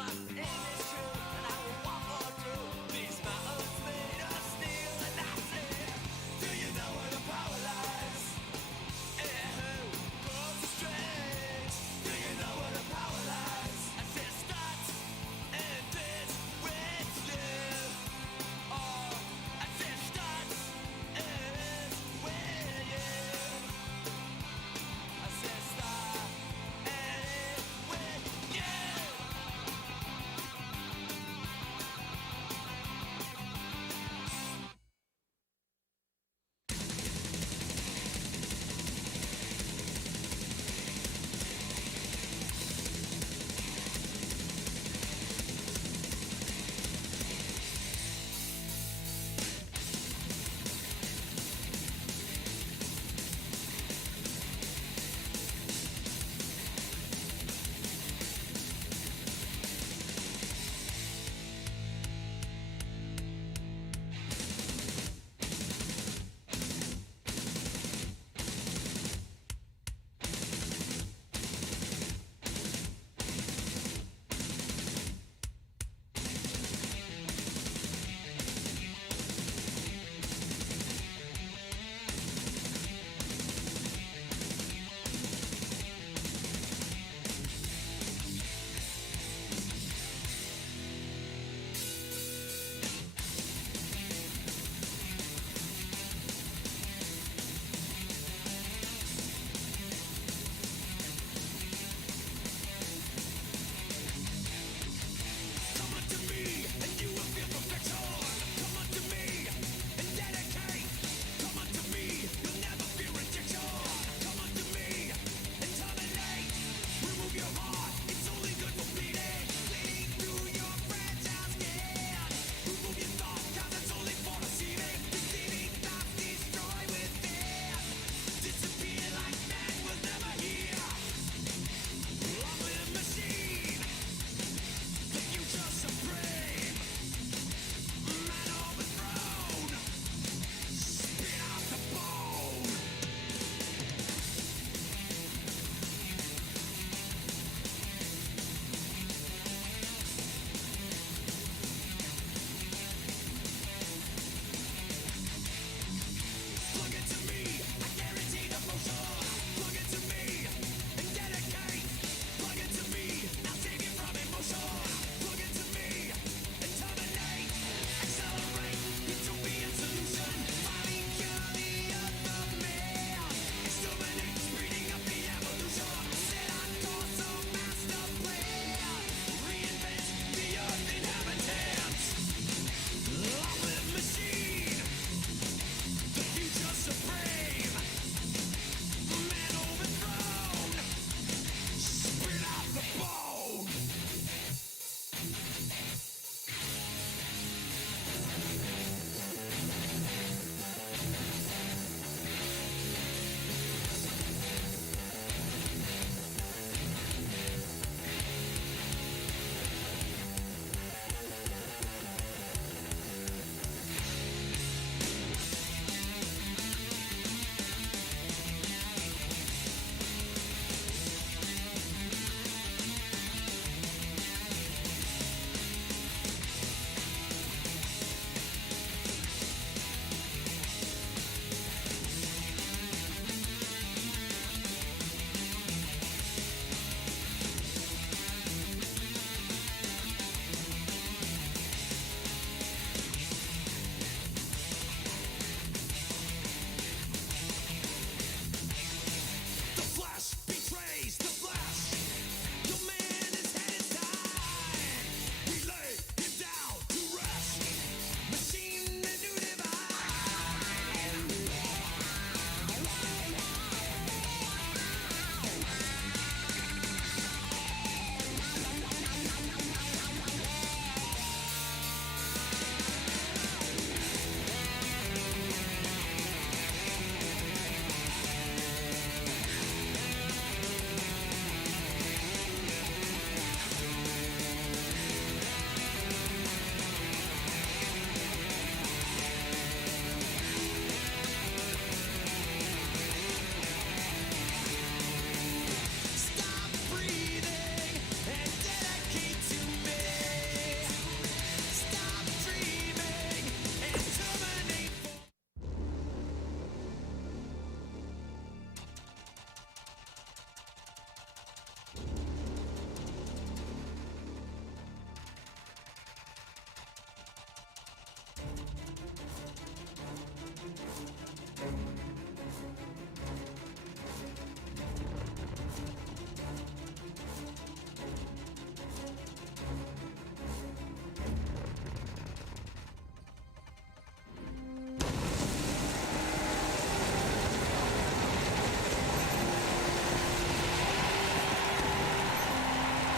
my aim is true, and I will walk all through these mountains made of steel. And I say, do you know where the power lies? And who pulls the strings? Do you know where the power lies? I said start and this with you. Oh, I said start and this with you. I said start and it with you.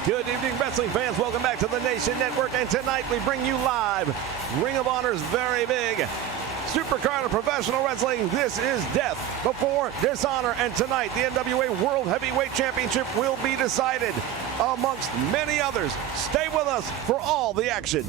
Good evening, wrestling fans. Welcome back to the Nation Network. And tonight we bring you live Ring of Honor's very big Supercard of Professional Wrestling. This is Death Before Dishonor. And tonight, the NWA World Heavyweight Championship will be decided amongst many others. Stay with us for all the action.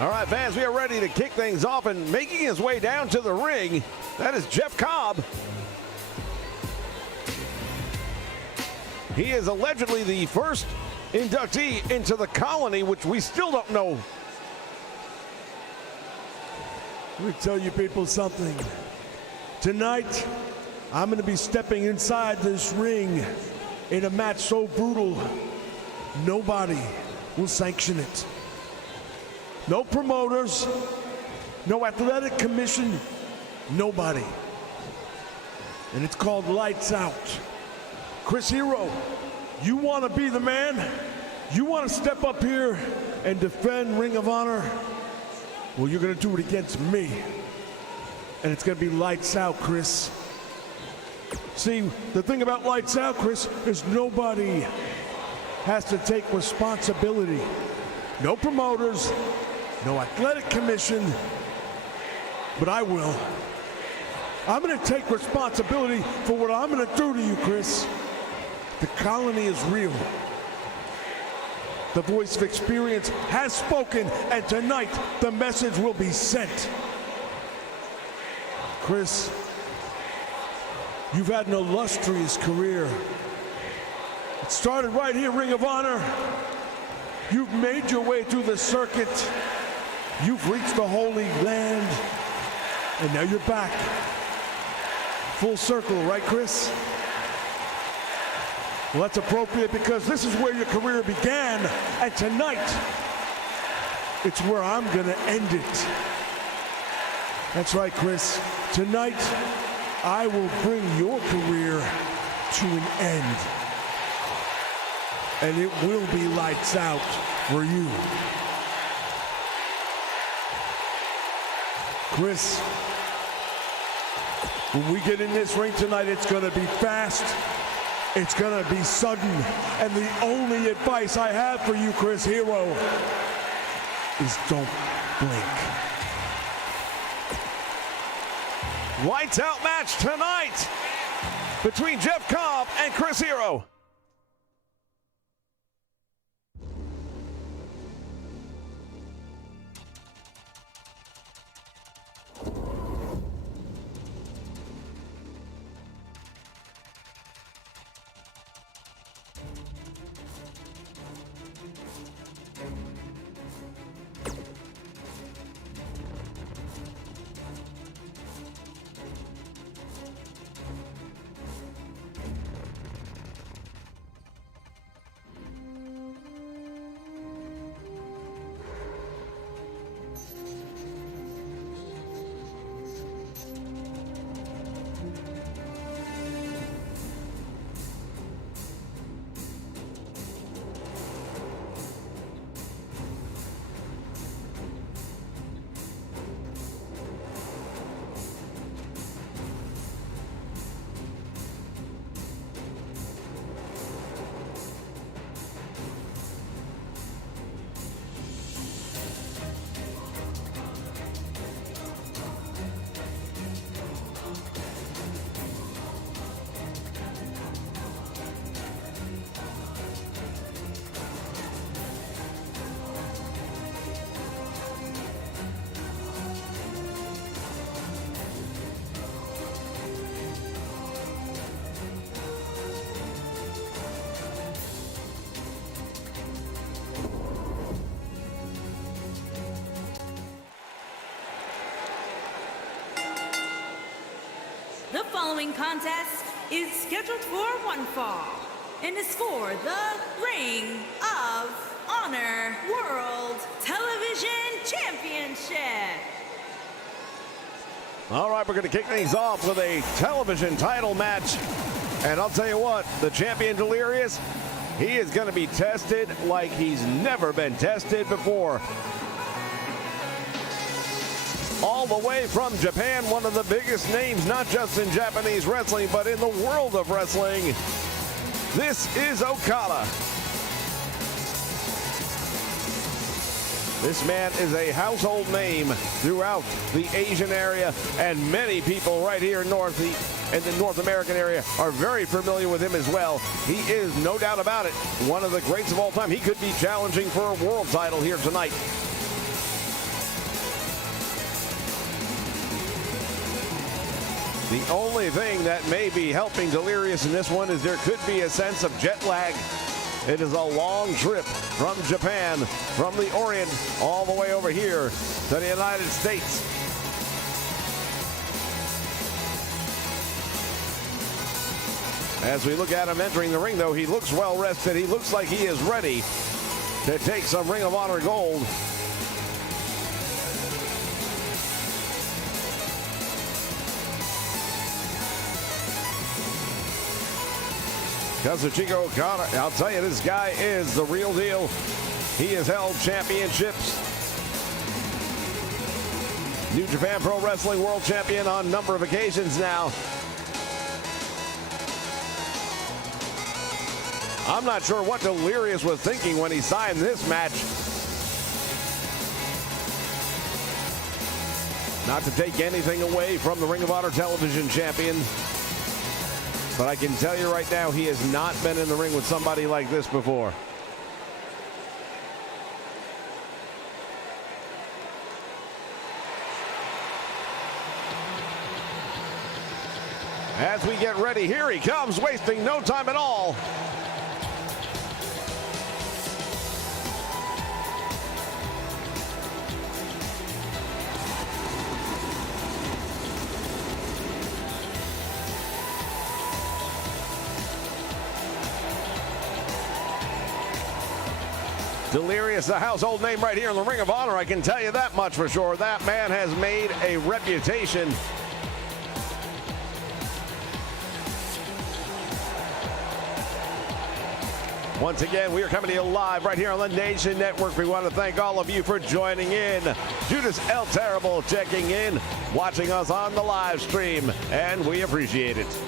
All right, fans, we are ready to kick things off, and making his way down to the ring, that is Jeff Cobb. He is allegedly the first inductee into the colony, which we still don't know. Let me tell you people something. Tonight, I'm going to be stepping inside this ring in a match so brutal, nobody will sanction it. No promoters, no athletic commission, nobody. And it's called Lights Out. Chris Hero, you want to be the man? You want to step up here and defend Ring of Honor? Well, you're going to do it against me. And it's going to be Lights Out, Chris. See, the thing about Lights Out, Chris, is nobody has to take responsibility. No promoters, no athletic commission, but I will. I'm going to take responsibility for what I'm going to do to you, Chris. The colony is real. The voice of experience has spoken, and tonight the message will be sent. Chris, you've had an illustrious career. It started right here, Ring of Honor. You've made your way through the circuit. You've reached the Holy Land, and now you're back. Full circle, right, Chris? Well, that's appropriate because this is where your career began, and tonight, it's where I'm gonna end it. That's right, Chris. Tonight, I will bring your career to an end. And it will be lights out for you. Chris, when we get in this ring tonight, it's gonna be fast, it's gonna be sudden, and the only advice I have for you, Chris Hero, is don't blink. Lights out match tonight between Jeff Cobb and Chris Hero. following contest is scheduled for one fall and is for the Ring of Honor World Television Championship. All right, we're going to kick things off with a television title match. And I'll tell you what, the champion Delirious, he is going to be tested like he's never been tested before. All the way from Japan, one of the biggest names, not just in Japanese wrestling, but in the world of wrestling. This is Okada. This man is a household name throughout the Asian area, and many people right here in the North American area are very familiar with him as well. He is, no doubt about it, one of the greats of all time. He could be challenging for a world title here tonight. The only thing that may be helping Delirious in this one is there could be a sense of jet lag. It is a long trip from Japan, from the Orient, all the way over here to the United States. As we look at him entering the ring, though, he looks well rested. He looks like he is ready to take some Ring of Honor gold. Kazuchika Okada, I'll tell you, this guy is the real deal. He has held championships. New Japan Pro Wrestling World Champion on a number of occasions now. I'm not sure what Delirious was thinking when he signed this match. Not to take anything away from the Ring of Honor Television Champion, but I can tell you right now, he has not been in the ring with somebody like this before. As we get ready, here he comes, wasting no time at all. Delirious, a household name right here in the Ring of Honor. I can tell you that much for sure. That man has made a reputation. Once again, we are coming to you live right here on the Nation Network. We want to thank all of you for joining in. Judas El Terrible checking in, watching us on the live stream, and we appreciate it.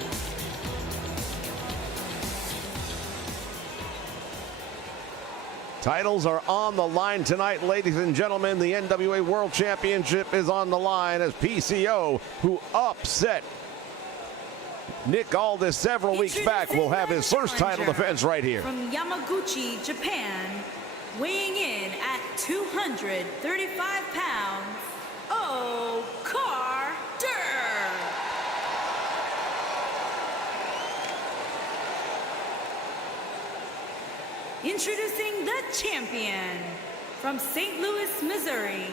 Titles are on the line tonight, ladies and gentlemen. The NWA World Championship is on the line as PCO, who upset Nick Aldis several weeks back, will have his first title defense right here. From Yamaguchi, Japan, weighing in at 235 pounds, Okada. Introducing the champion from St. Louis, Missouri,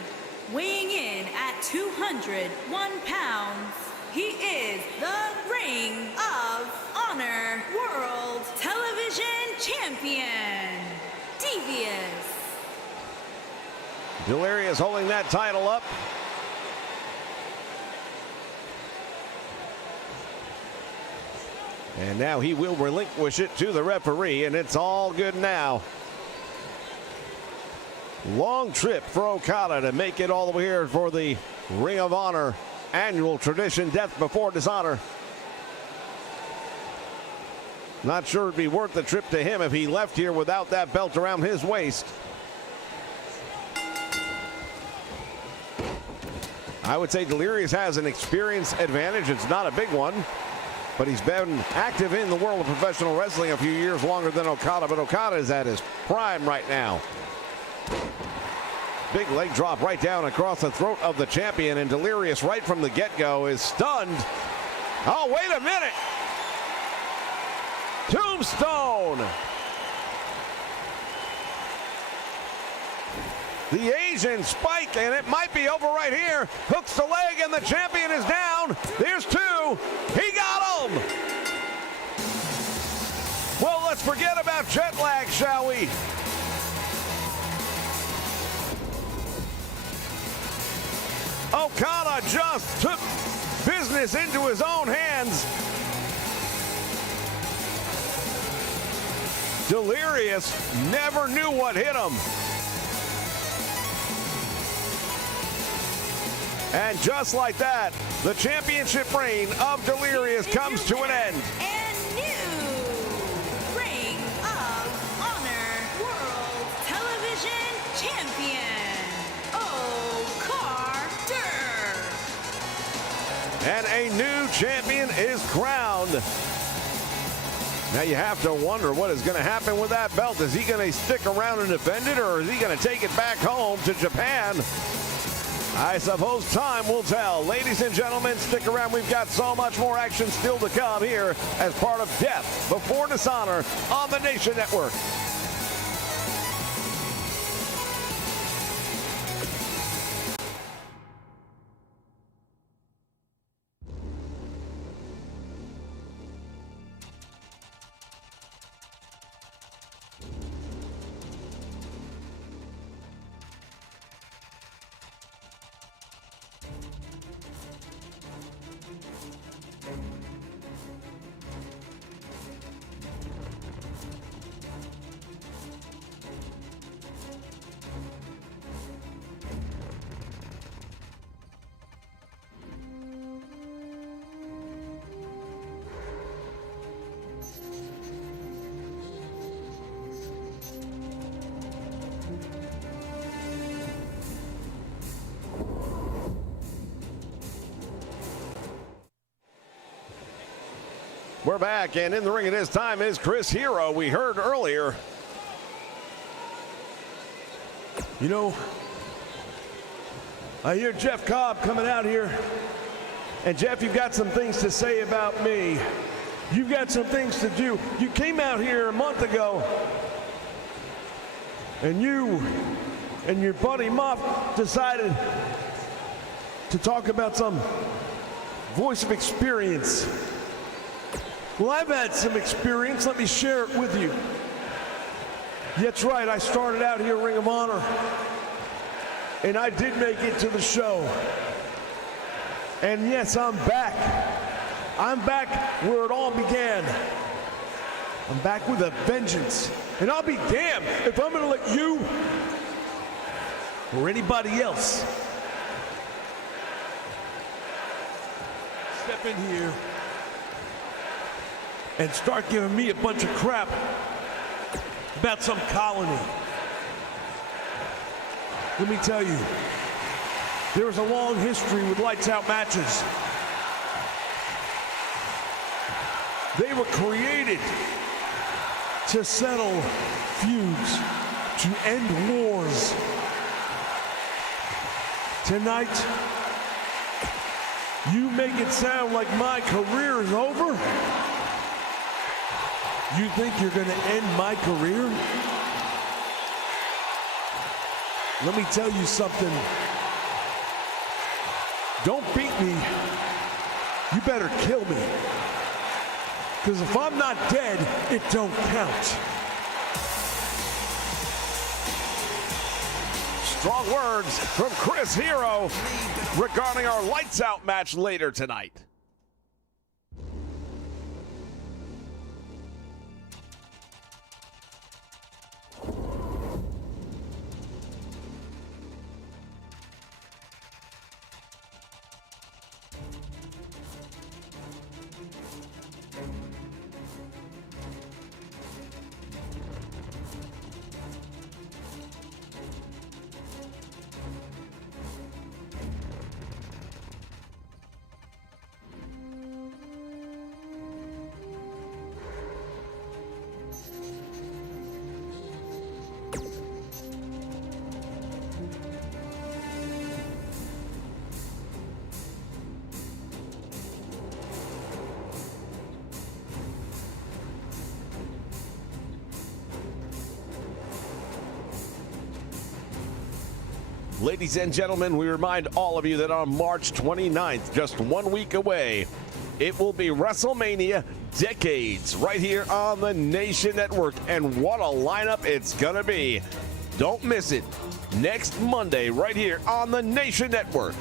weighing in at 201 pounds, he is the Ring of Honor World Television Champion, Devious. Delirious holding that title up. And now he will relinquish it to the referee, and it's all good now. Long trip for Okada to make it all the way here for the Ring of Honor annual tradition, Death Before Dishonor. Not sure it'd be worth the trip to him if he left here without that belt around his waist. I would say Delirious has an experience advantage. It's not a big one, but he's been active in the world of professional wrestling a few years longer than Okada, but Okada is at his prime right now. Big leg drop right down across the throat of the champion, and Delirious right from the get-go is stunned. Oh, wait a minute. Tombstone. The Asian spike break, and it might be over right here. Hooks the leg, and the champion is down. There's two. He got him. Well, let's forget about jet lag, shall we? Okada just took business into his own hands. Delirious never knew what hit him. And just like that, the championship reign of Delirious comes to an end. And new Ring of Honor World Television Champion, O'Carter. And a new champion is crowned. Now you have to wonder what is going to happen with that belt. Is he going to stick around and defend it, or is he going to take it back home to Japan? I suppose time will tell. Ladies and gentlemen, stick around. We've got so much more action still to come here as part of Death Before Dishonor on the Nation Network. We're back, and in the ring at this time is Chris Hero. We heard earlier. You know, I hear Jeff Cobb coming out here. And Jeff, you've got some things to say about me. You've got some things to do. You came out here a month ago, and you and your buddy Muff decided to talk about some voice of experience. Well, I've had some experience. Let me share it with you. That's right, I started out here Ring of Honor, and I did make it to the show. And yes, I'm back. I'm back where it all began. I'm back with a vengeance. And I'll be damned if I'm gonna let you or anybody else step in here and start giving me a bunch of crap about some colony. Let me tell you, there's a long history with lights out matches. They were created to settle feuds, to end wars. Tonight, you make it sound like my career is over? You think you're gonna end my career? Let me tell you something. Don't beat me. You better kill me. Because if I'm not dead, it don't count. Strong words from Chris Hero regarding our lights out match later tonight. Ladies and gentlemen, we remind all of you that on March 29th, just 1 week away, it will be WrestleMania Decades right here on the Nation Network. And what a lineup it's going to be. Don't miss it. Next Monday right here on the Nation Network.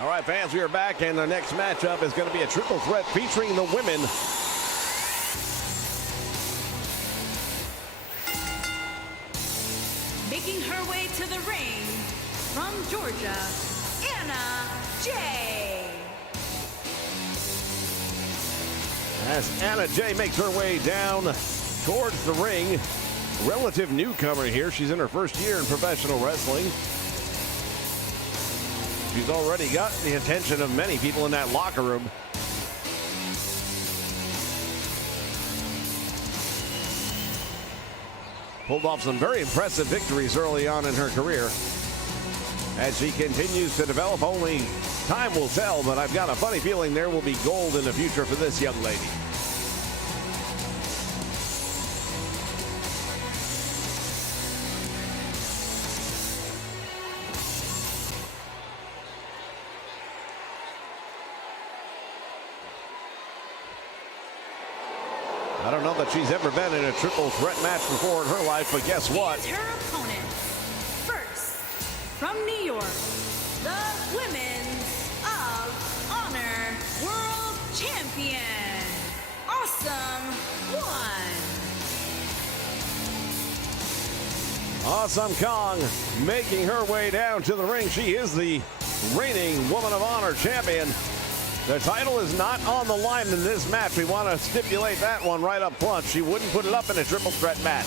All right, fans, we are back, and the next matchup is going to be a triple threat featuring the women. Making her way to the ring from Georgia, Anna Jay. As Anna Jay makes her way down towards the ring, relative newcomer here. She's in her first year in professional wrestling. She's already got the attention of many people in that locker room. Pulled off some very impressive victories early on in her career. As she continues to develop, only time will tell, but I've got a funny feeling there will be gold in the future for this young lady. I don't know that she's ever been in a triple threat match before in her life, but guess what? And her opponent, first, from New York, the Women's of Honor World Champion, Awesome One. Awesome Kong making her way down to the ring. She is the reigning Woman of Honor champion. The title is not on the line in this match. We want to stipulate that one right up front. She wouldn't put it up in a triple threat match.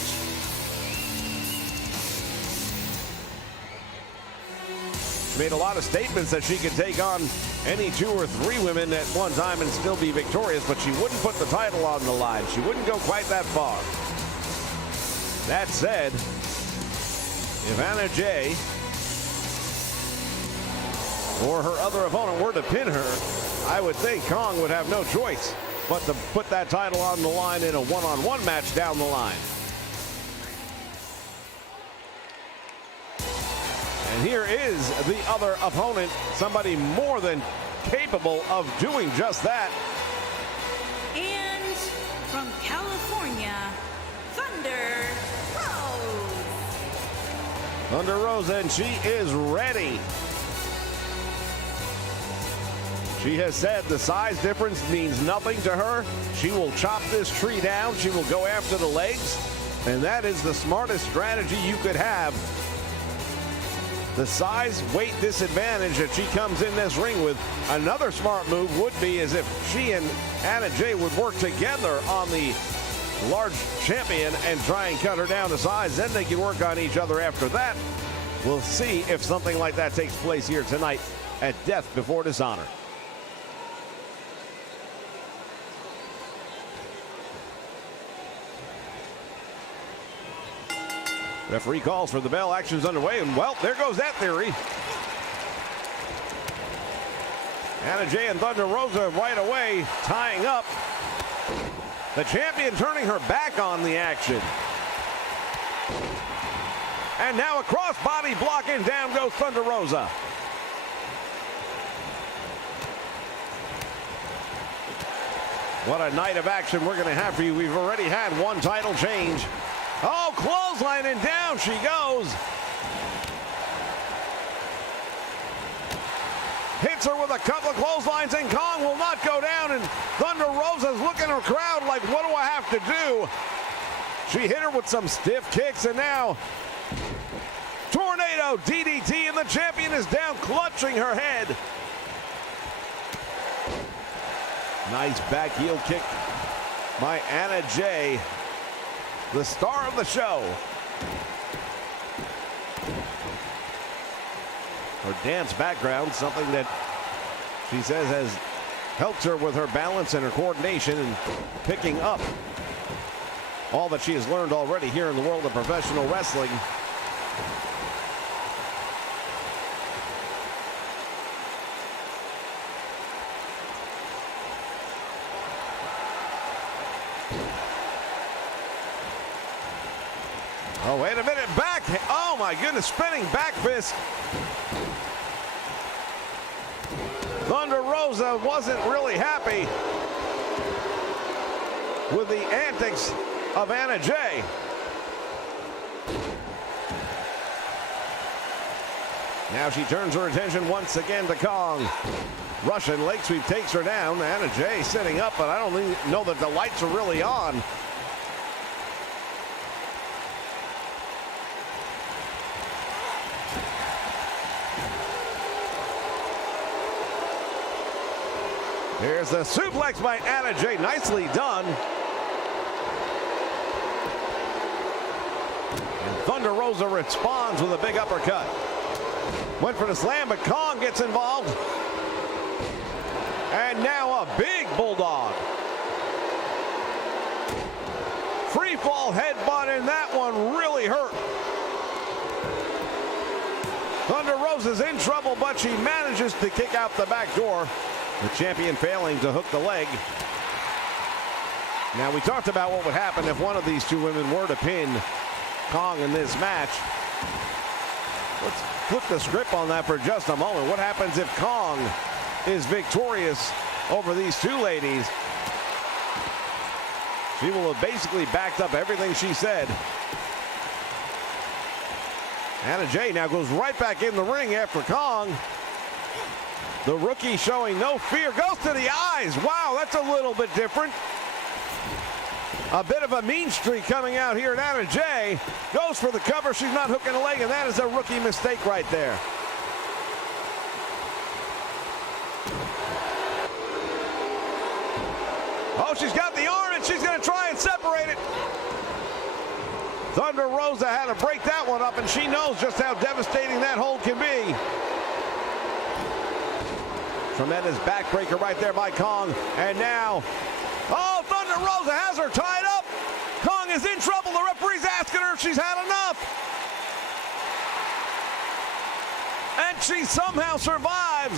She made a lot of statements that she could take on any 2 or 3 women at one time and still be victorious, but she wouldn't put the title on the line. She wouldn't go quite that far. That said, if Anna Jay or her other opponent were to pin her, I would think Kong would have no choice but to put that title on the line in a one-on-one match down the line. And here is the other opponent, somebody more than capable of doing just that. And from California, Thunder Rose. Thunder Rose, and she is ready. She has said the size difference means nothing to her. She will chop this tree down. She will go after the legs. And that is the smartest strategy you could have. The size weight disadvantage that she comes in this ring with. Another smart move would be as if she and Anna Jay would work together on the large champion and try and cut her down to size. Then they can work on each other after that. We'll see if something like that takes place here tonight at Death Before Dishonor. Referee calls for the bell. Action's underway, and well, there goes that theory. Anna Jay and Thunder Rosa right away tying up. The champion turning her back on the action. And now a crossbody block, and down goes Thunder Rosa. What a night of action we're going to have for you. We've already had one title change. Oh, clothesline, and down she goes. Hits her with a couple of clotheslines, and Kong will not go down, and Thunder Rosa's looking at her crowd like, what do I have to do? She hit her with some stiff kicks, and now tornado DDT, and the champion is down, clutching her head. Nice back heel kick by Anna Jay, the star of the show. Her dance background, something that she says has helped her with her balance and her coordination and picking up all that she has learned already here in the world of professional wrestling. Oh, wait a minute, back, oh my goodness, spinning back fist. Thunder Rosa wasn't really happy with the antics of Anna Jay. Now she turns her attention once again to Kong. Russian leg sweep takes her down. Anna Jay sitting up, but I don't know that the lights are really on. Here's the suplex by Anna Jay, nicely done. And Thunder Rosa responds with a big uppercut. Went for the slam, but Kong gets involved. And now a big bulldog. Free fall headbutt, and that one really hurt. Thunder Rosa's in trouble, but she manages to kick out the back door. The champion failing to hook the leg. Now, we talked about what would happen if one of these two women were to pin Kong in this match. Let's flip the script on that for just a moment. What happens if Kong is victorious over these two ladies? She will have basically backed up everything she said. Anna Jay now goes right back in the ring after Kong. The rookie showing no fear, goes to the eyes. Wow, that's a little bit different. A bit of a mean streak coming out here at Anna Jay. Goes for the cover, she's not hooking a leg, and that is a rookie mistake right there. Oh, she's got the arm, and she's gonna try and separate it. Thunder Rosa had to break that one up, and she knows just how devastating that hold can be. Tremendous backbreaker right there by Kong. And now, oh, Thunder Rosa has her tied up. Kong is in trouble. The referee's asking her if she's had enough. And she somehow survives.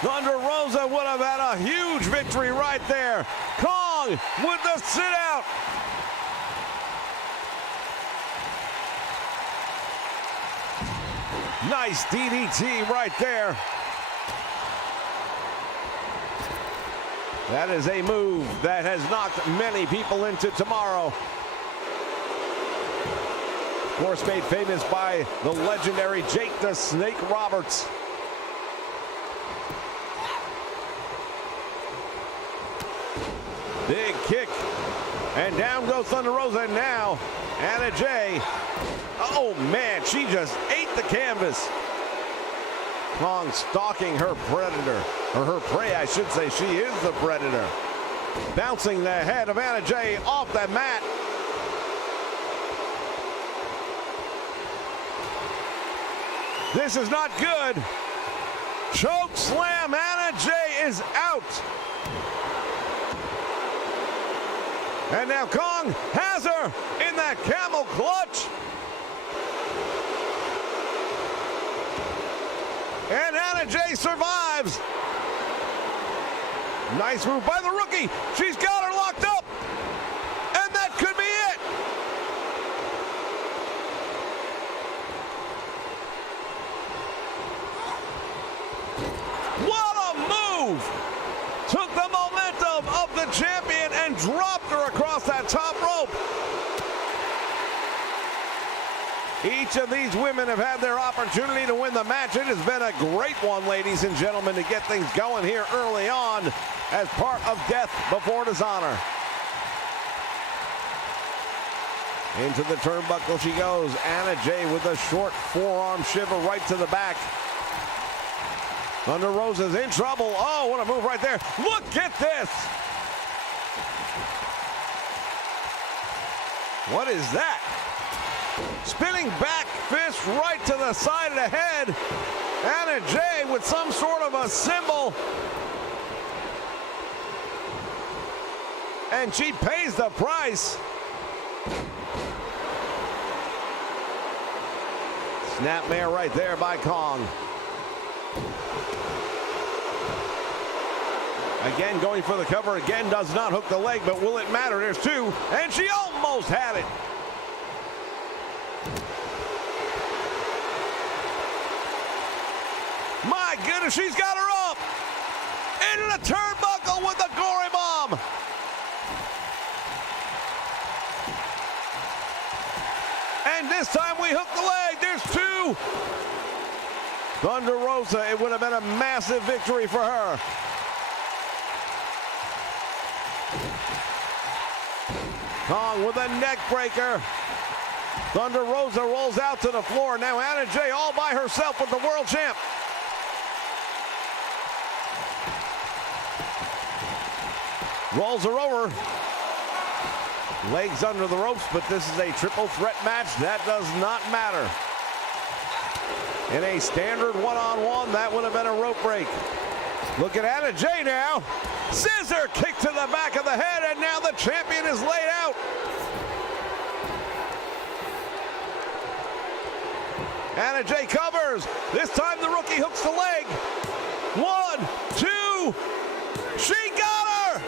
Thunder Rosa would have had a huge victory right there. Kong with the sit out. Nice DDT right there. That is a move that has knocked many people into tomorrow. Of course, made famous by the legendary Jake the Snake Roberts. Big kick. And down goes Thunder Rosa, and now Anna Jay. Oh man, she just ate the canvas. Kong stalking her predator, or her prey, I should say. She is the predator. Bouncing the head of Anna Jay off the mat. This is not good. Choke slam. Anna Jay is out. And now Kong has her in that camel clutch. And Anna Jay survives. Nice move by the rookie. She's got her locked up. And that could be it. What a move! Took the momentum of the champion and dropped her across that top rope. Each of these women have had their opportunity to win the match. It has been a great one, ladies and gentlemen, to get things going here early on as part of Death Before Dishonor. Into the turnbuckle she goes. Anna Jay with a short forearm shiver right to the back. Thunder Rosa's in trouble. Oh, what a move right there. Look at this. What is that? Spinning back fist right to the side of the head. Anna Jay with some sort of a symbol. And she pays the price. Snapmare right there by Kong. Again going for the cover. Again does not hook the leg, but will it matter? There's two. And she almost had it. My goodness, she's got her up. Into the turnbuckle with the gory bomb. And this time we hook the leg. There's two. Thunder Rosa, it would have been a massive victory for her. Kong with a neck breaker. Thunder Rosa rolls out to the floor. Now Anna Jay all by herself with the world champ. Rolls her over. Legs under the ropes, but this is a triple threat match. That does not matter. In a standard one-on-one, that would have been a rope break. Look at Anna Jay now. Scissor kick to the back of the head, and now the champion is laid out. Anna Jay covers. This time the rookie hooks the leg. 1, 2. She got her.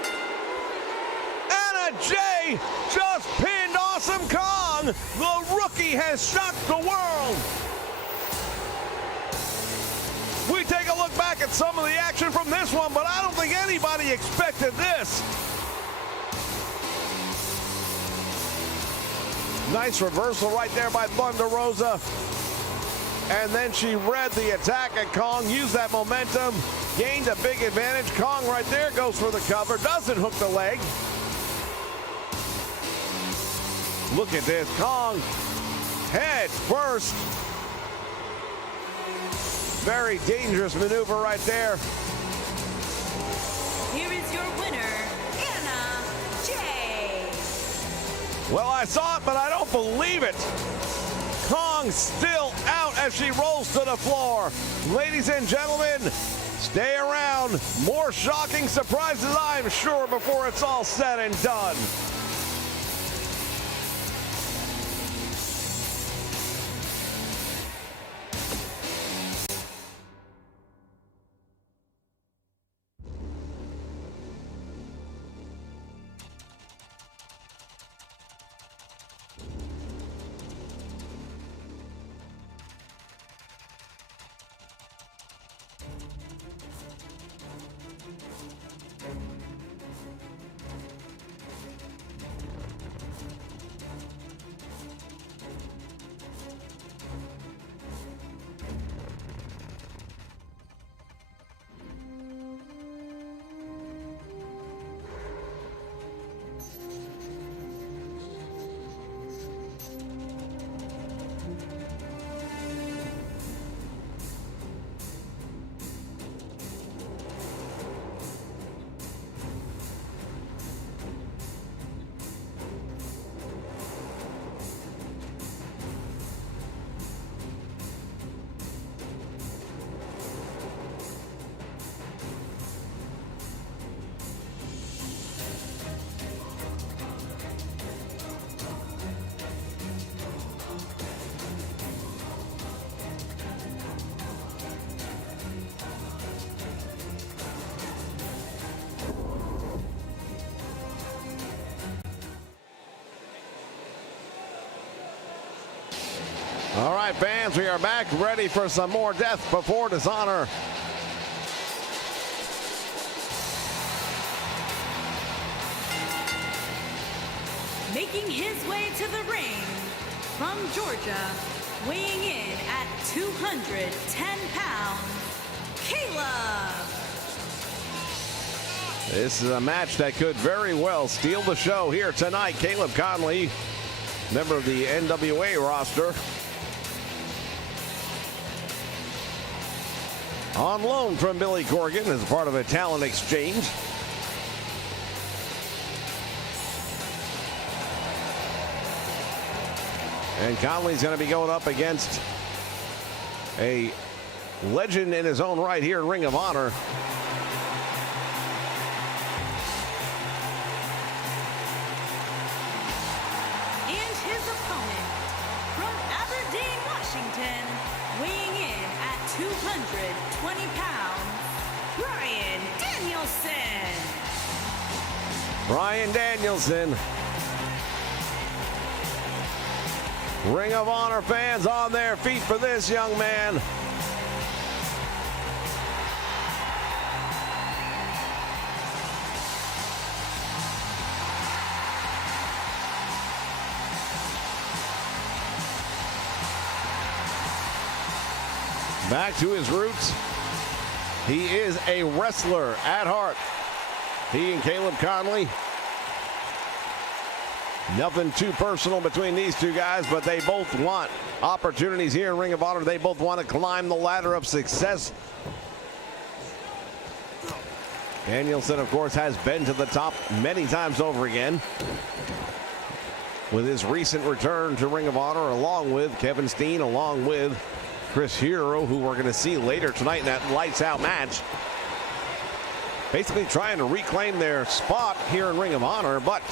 Anna Jay just pinned Awesome Kong. The rookie has shocked the world. We take a look back at some of the action from this one, but I don't think anybody expected this. Nice reversal right there by Thunder Rosa. And then she read the attack at Kong, used that momentum, gained a big advantage. Kong right there goes for the cover, doesn't hook the leg. Look at this, Kong head first. Very dangerous maneuver right there. Here is your winner, Anna Jay. Well, I saw it, but I don't believe it. Kong still out as she rolls to the floor. Ladies and gentlemen, stay around. More shocking surprises, I'm sure, before it's all said and done. fans, we are back ready for some more Death Before Dishonor. Making his way to the ring from Georgia, weighing in at 210 pounds, Caleb. This is a match that could very well steal the show here tonight. Caleb Conley, member of the NWA roster, on loan from Billy Corgan as part of a talent exchange. And Conley's going to be going up against a legend in his own right here in Ring of Honor. And his opponent from Aberdeen, Washington, weighing in at 220 pounds, Bryan Danielson. Bryan Danielson. Ring of Honor fans on their feet for this young man. Back to his roots. He is a wrestler at heart. He and Caleb Conley. Nothing too personal between these two guys, but they both want opportunities here in Ring of Honor. They both want to climb the ladder of success. Danielson, of course, has been to the top many times over again with his recent return to Ring of Honor, along with Kevin Steen, along with Chris Hero, who we're going to see later tonight in that lights out match. Basically trying to reclaim their spot here in Ring of Honor, but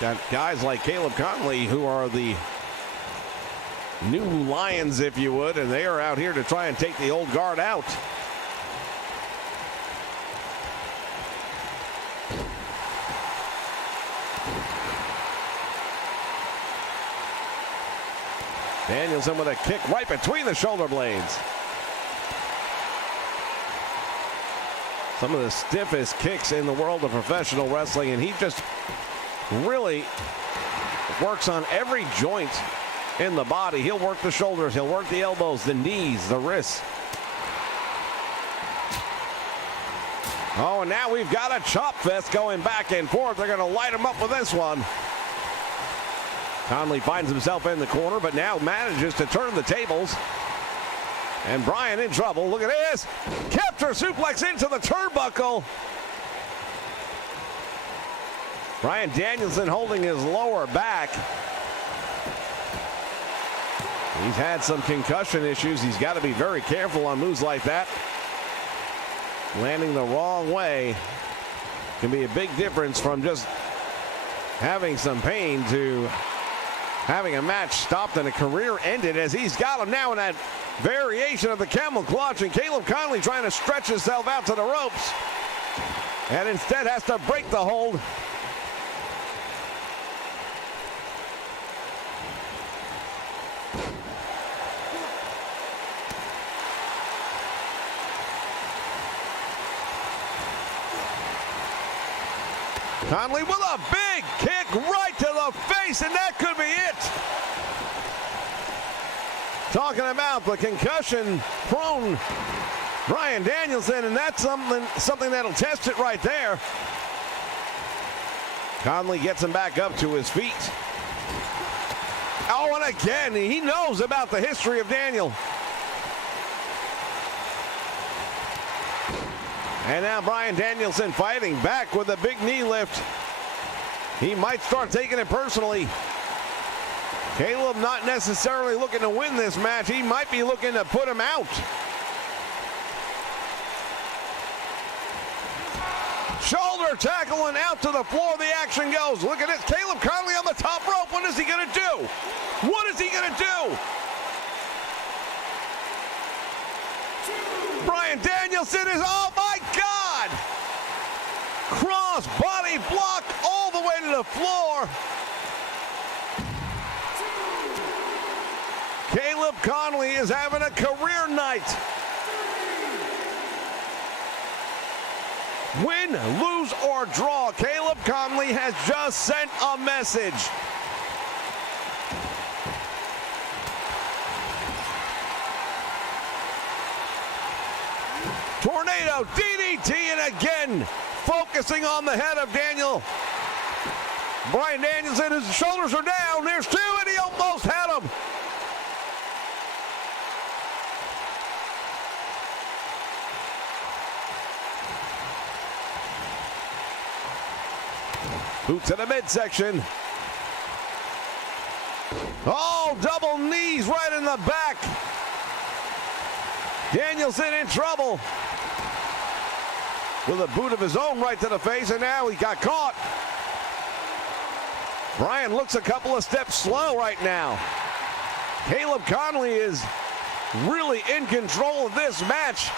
got guys like Caleb Conley who are the new Lions, if you would, and they are out here to try and take the old guard out. Danielson with a kick right between the shoulder blades. Some of the stiffest kicks in the world of professional wrestling, and he just really works on every joint in the body. He'll work the shoulders, he'll work the elbows, the knees, the wrists. Oh, and now we've got a chop fest going back and forth. They're going to light him up with this one. Conley finds himself in the corner, but now manages to turn the tables. And Bryan in trouble. Look at this. Capture suplex into the turnbuckle. Bryan Danielson holding his lower back. He's had some concussion issues. He's got to be very careful on moves like that. Landing the wrong way can be a big difference from just having some pain to having a match stopped and a career ended, as he's got him now in that variation of the camel clutch, and Caleb Conley trying to stretch himself out to the ropes and instead has to break the hold. Conley with a big kick right to the face, and that could be it. Talking about the concussion-prone Bryan Danielson, and that's something that'll test it right there. Conley gets him back up to his feet. Oh, and again, he knows about the history of Daniel. And now Bryan Danielson fighting back with a big knee lift. He might start taking it personally. Caleb not necessarily looking to win this match. He might be looking to put him out. Shoulder tackle and out to the floor. The action goes. Look at this. Caleb Conley on the top rope. What is he going to do? What is he going to do? Bryan Danielson is, oh my God! Cross body block all the way to the floor. Caleb Conley is having a career night. Win, lose, or draw, Caleb Conley has just sent a message. Tornado DDT, and again focusing on the head of Daniel. Bryan Danielson, his shoulders are down. There's two, and he almost had him. Boot to the midsection. Oh, double knees right in the back. Danielson in trouble with a boot of his own right to the face, and now he got caught. Bryan looks a couple of steps slow right now. Caleb Conley is really in control of this match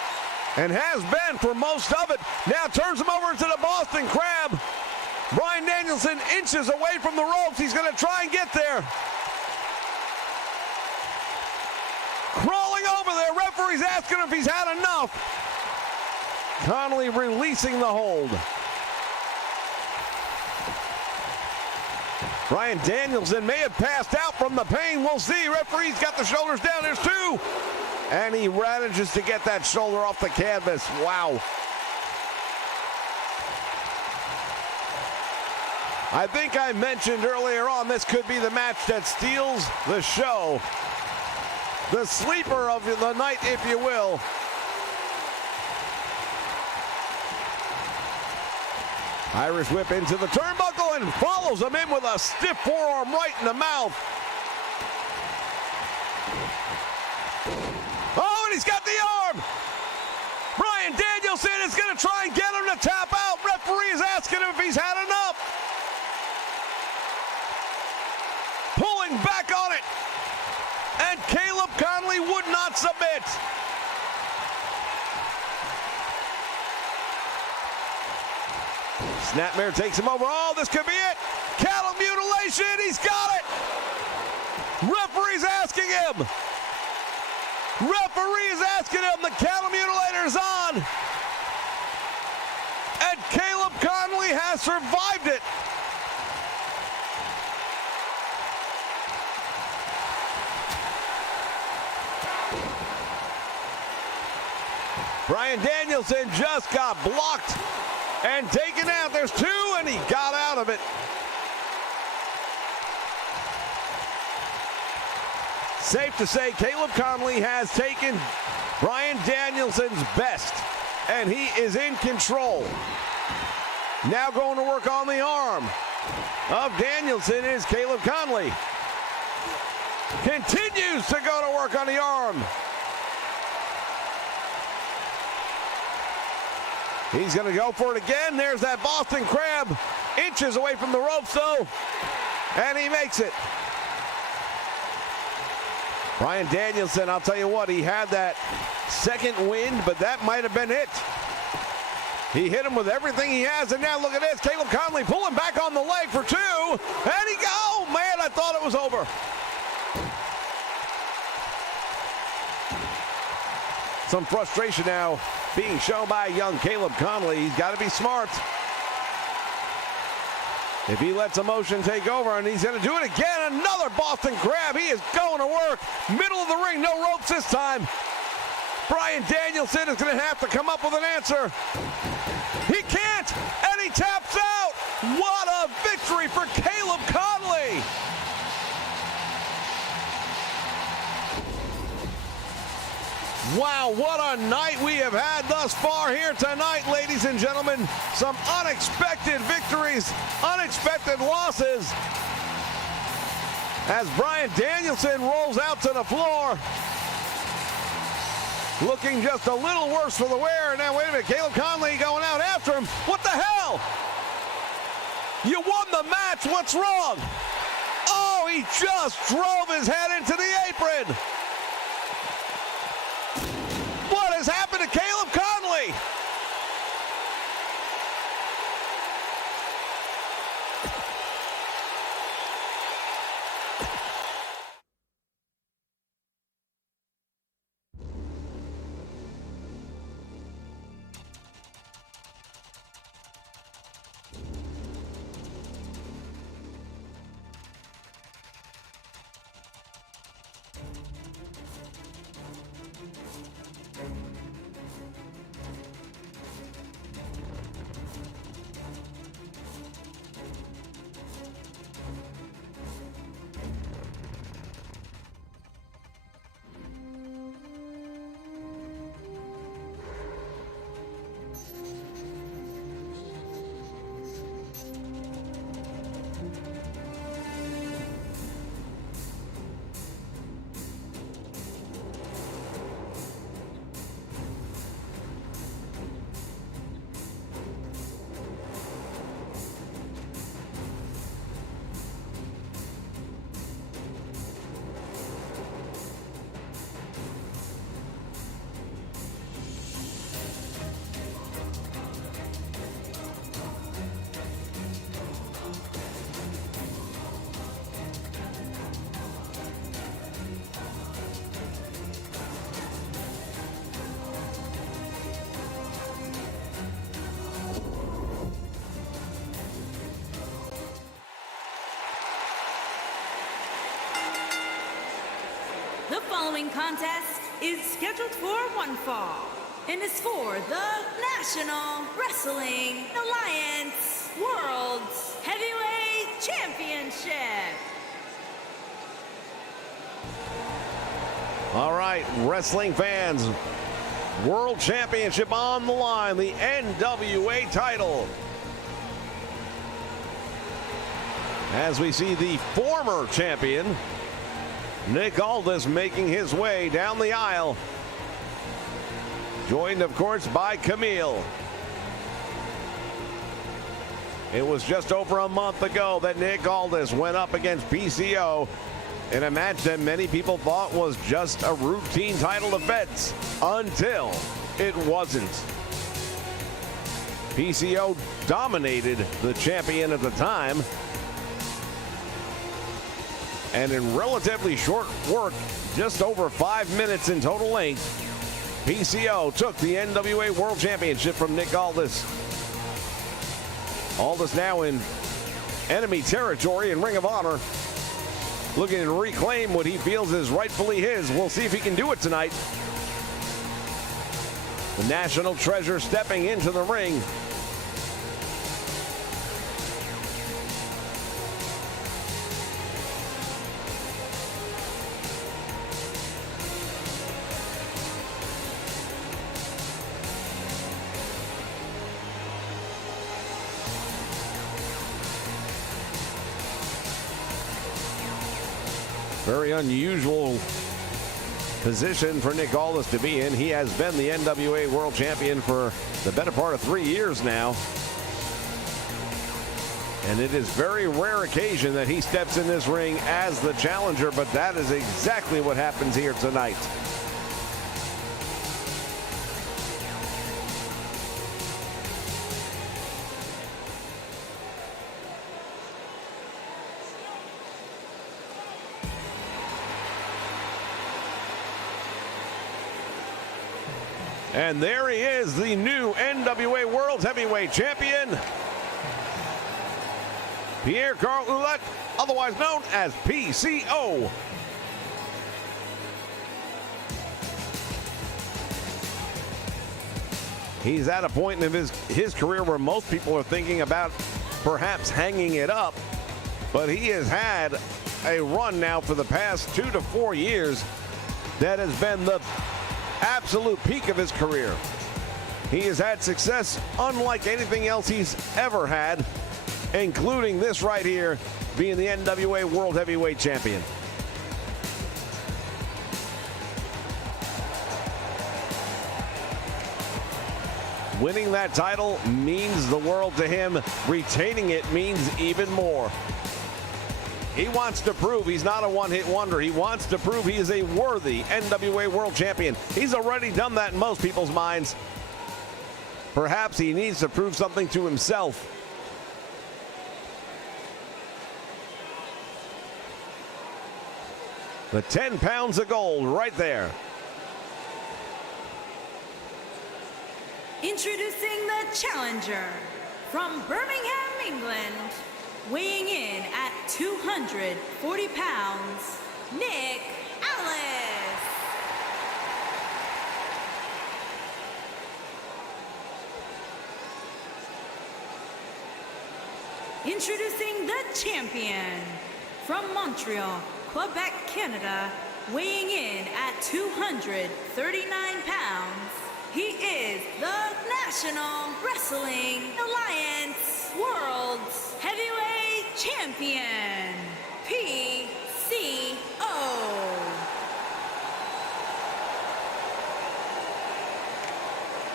and has been for most of it. Now turns him over to the Boston Crab. Bryan Danielson inches away from the ropes. He's going to try and get there. Crawling over there. Referee's asking if he's had enough. Conley releasing the hold. Bryan Danielson may have passed out from the pain. We'll see. Referee's got the shoulders down. There's two. And he manages to get that shoulder off the canvas. Wow. I think I mentioned earlier on this could be the match that steals the show. The sleeper of the night, if you will. Irish whip into the turnbuckle and follows him in with a stiff forearm right in the mouth. Oh, and he's got the arm. Bryan Danielson is going to try and get him to tap out. Referee is asking him if he's had enough. Pulling back on it. And Caleb Conley would not submit. Snapmare takes him over. Oh, this could be it. Cattle mutilation. He's got it. Referee's asking him. Referee is asking him. The cattle mutilator's on. And Caleb Conley has survived it. Bryan Danielson just got blocked and taken out. There's two, and he got out of it. Safe to say, Caleb Conley has taken Bryan Danielson's best, and he is in control. Now going to work on the arm of Danielson is Caleb Conley. Continues to go to work on the arm. He's going to go for it again. There's that Boston Crab. Inches away from the ropes, though. And he makes it. Bryan Danielson, I'll tell you what, he had that second wind, but that might have been it. He hit him with everything he has, and now look at this. Caleb Conley pulling back on the leg for two. And he goes, oh, man, I thought it was over. Some frustration now being shown by young Caleb Conley. He's got to be smart. If he lets emotion take over, and he's going to do it again. Another Boston Crab. He is going to work. Middle of the ring, no ropes this time. Bryan Danielson is going to have to come up with an answer. He can't, and he taps out. What a victory for Caleb Conley. Wow, what a night we have had thus far here tonight, ladies and gentlemen. Some unexpected victories, unexpected losses. As Bryan Danielson rolls out to the floor. Looking just a little worse for the wear. Now, wait a minute, Caleb Conley going out after him. What the hell? You won the match, what's wrong? Oh, he just drove his head into the apron. What has happened to Caleb Conley? following contest is scheduled for one fall and is for the National Wrestling Alliance World Heavyweight Championship. All right, wrestling fans, World Championship on the line, the NWA title. As we see the former champion, Nick Aldis, making his way down the aisle, joined, of course, by Camille. It was just over a month ago that Nick Aldis went up against PCO in a match that many people thought was just a routine title defense, until it wasn't. PCO dominated the champion at the time, and in relatively short work, just over 5 minutes in total length, PCO took the NWA World Championship from Nick Aldis. Aldis now in enemy territory in Ring of Honor, looking to reclaim what he feels is rightfully his. We'll see if he can do it tonight. The National Treasure stepping into the ring. Very unusual position for Nick Aldis to be in. He has been the NWA World Champion for the better part of 3 years now. And it is very rare occasion that he steps in this ring as the challenger, but that is exactly what happens here tonight. And there he is, the new NWA World Heavyweight Champion, Pierre-Carl Ouellet, otherwise known as PCO. He's at a point in his career where most people are thinking about perhaps hanging it up, but he has had a run now for the past 2 to 4 years that has been the absolute peak of his career. He has had success unlike anything else he's ever had, including this right here, being the NWA World Heavyweight Champion. Winning that title means the world to him. Retaining it means even more. He wants to prove he's not a one-hit wonder. He wants to prove he is a worthy NWA World Champion. He's already done that in most people's minds. Perhaps he needs to prove something to himself. The 10 pounds of gold right there. Introducing the challenger from Birmingham, England, weighing in at 240 pounds, Nick Aldis. Introducing the champion from Montreal, Quebec, Canada, weighing in at 239 pounds, he is the National Wrestling Alliance World Heavyweight Champion, PCO.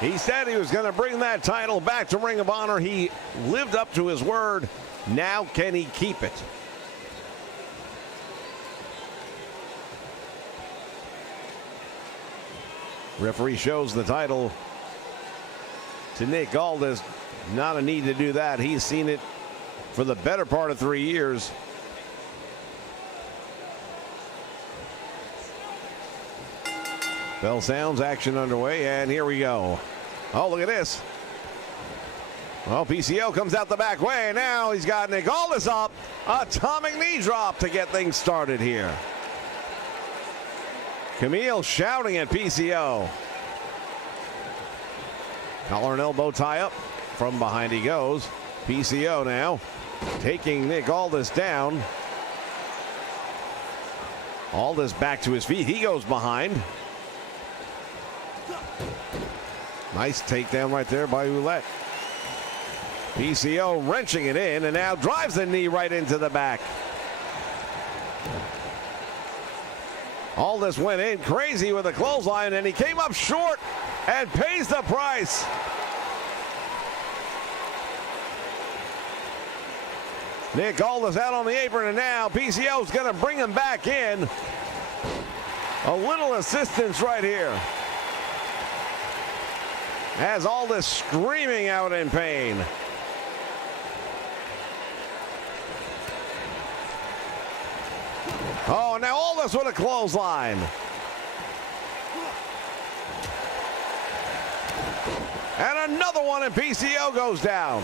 He said he was going to bring that title back to Ring of Honor. He lived up to his word. Now can he keep it? Referee shows the title to Nick Aldis. Not a need to do that. He's seen it for the better part of 3 years. Bell sounds, action underway, and here we go. Oh, look at this. Well, PCO comes out the back way. Now he's got Nick Aldis up. Atomic knee drop to get things started here. Camille shouting at PCO. Collar and elbow tie up. From behind he goes. PCO now taking Nick Aldis down. Aldis back to his feet. He goes behind. Nice takedown right there by Ouellette. PCO wrenching it in and now drives the knee right into the back. Aldis went in crazy with a clothesline and he came up short and pays the price. Nick Aldis out on the apron and now PCO's going to bring him back in. A little assistance right here. As Aldis screaming out in pain. Oh, now Aldis with a clothesline. And another one, and PCO goes down.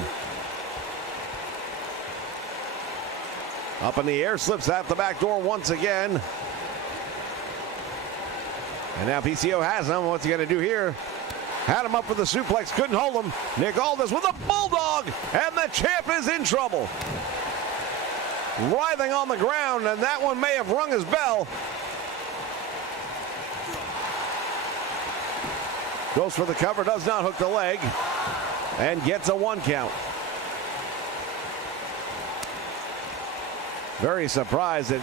Up in the air, slips out the back door once again. And now PCO has him. What's he going to do here? Had him up for the suplex, couldn't hold him. Nick Aldis with a bulldog, and the champ is in trouble. Writhing on the ground, and that one may have rung his bell. Goes for the cover, does not hook the leg, and gets a 1 count. Very surprised that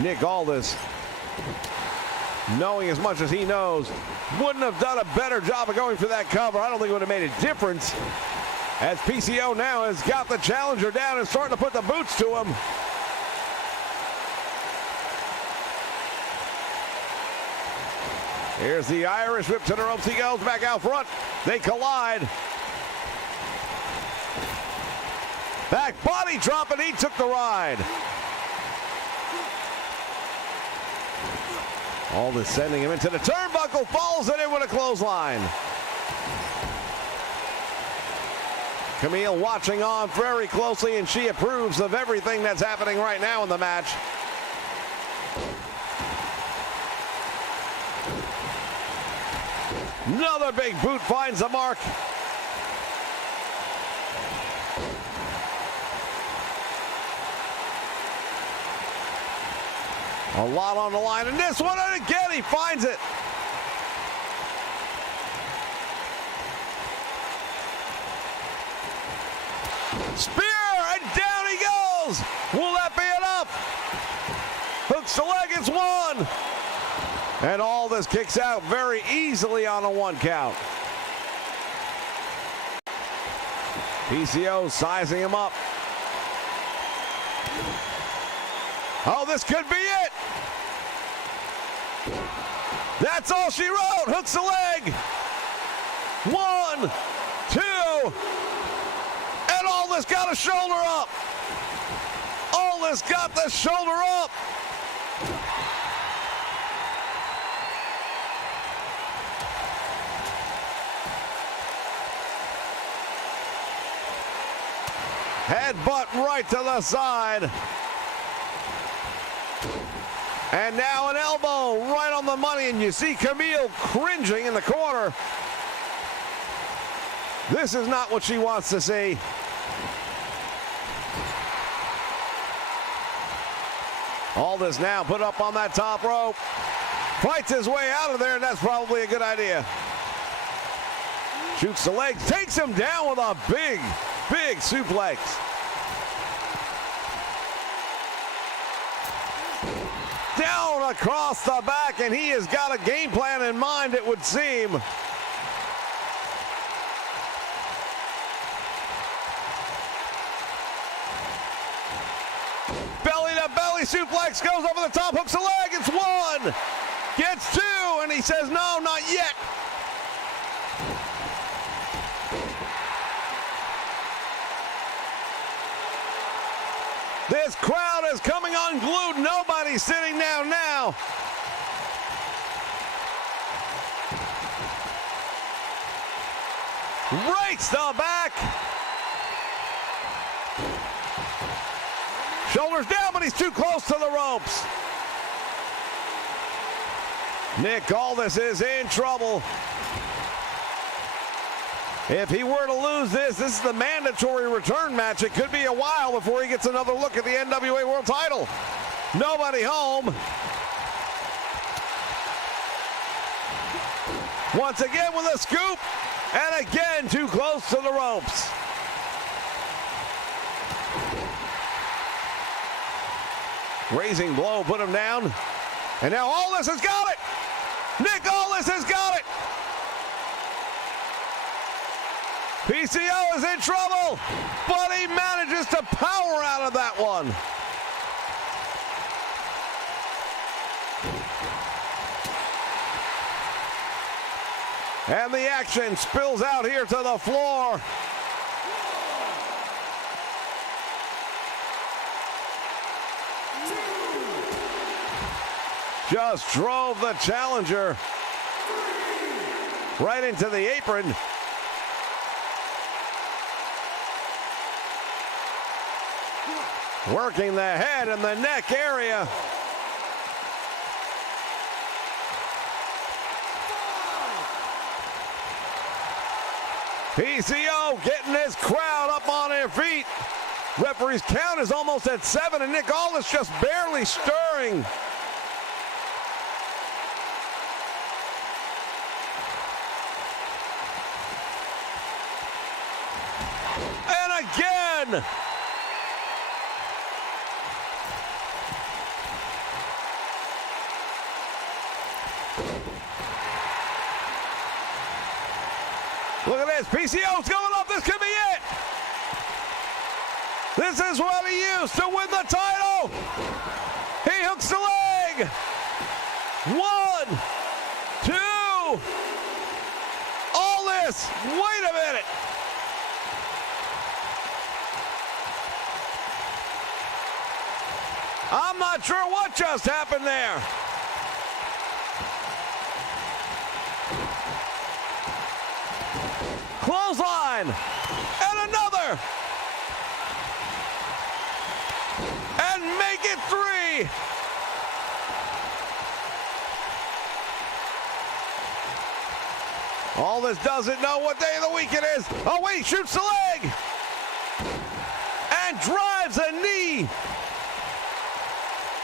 Nick Aldis, knowing as much as he knows, wouldn't have done a better job of going for that cover. I don't think it would have made a difference, as PCO now has got the challenger down and starting to put the boots to him. Here's the Irish whip to the ropes. He goes back out front. They collide. Back body drop, and he took the ride. Aldis sending him into the turnbuckle, follows it in with a clothesline. Camille watching on very closely, and she approves of everything that's happening right now in the match. Another big boot finds the mark. A lot on the line, and this one, and again, he finds it. Spear, and down he goes. Will that be enough? Hooks the leg, it's 1. And Aldis kicks out very easily on a 1 count. PCO sizing him up. Oh, this could be it. That's all she wrote. Hooks the leg. 1, 2. And Aldis got a shoulder up. Aldis got the shoulder up. Headbutt right to the side. And now an elbow right on the money, and you see Camille cringing in the corner. This is not what she wants to see. Aldis now put up on that top rope. Fights his way out of there, and that's probably a good idea. Shoots the legs, takes him down with a big suplex. Down across the back, and he has got a game plan in mind, it would seem. Belly to belly suplex, goes over the top, hooks the leg, it's 1. Gets 2, and he says, no, not yet. This crowd is coming unglued. Nobody's sitting down now. Rakes the back. Shoulders down, but he's too close to the ropes. Nick Aldis is in trouble. If he were to lose this is the mandatory return match. It could be a while before he gets another look at the NWA World Title. Nobody home. Once again with a scoop, and again too close to the ropes. Raising blow, put him down. And now Aldis has got it. Nick Aldis has got it. PCO is in trouble, but he manages to power out of that one. And the action spills out here to the floor. Just drove the challenger right into the apron. Working the head and the neck area. PCO getting his crowd up on their feet. Referee's count is almost at 7, and Nick Aldis just barely stirring. And again. Look at this, PCO's going up, this could be it. This is what he used to win the title. He hooks the leg. 1, 2. Aldis, wait a minute. I'm not sure what just happened there. Clothesline, and another, and make it 3. Aldis doesn't know what day of the week it is. Oh wait, shoots the leg, and drives a knee.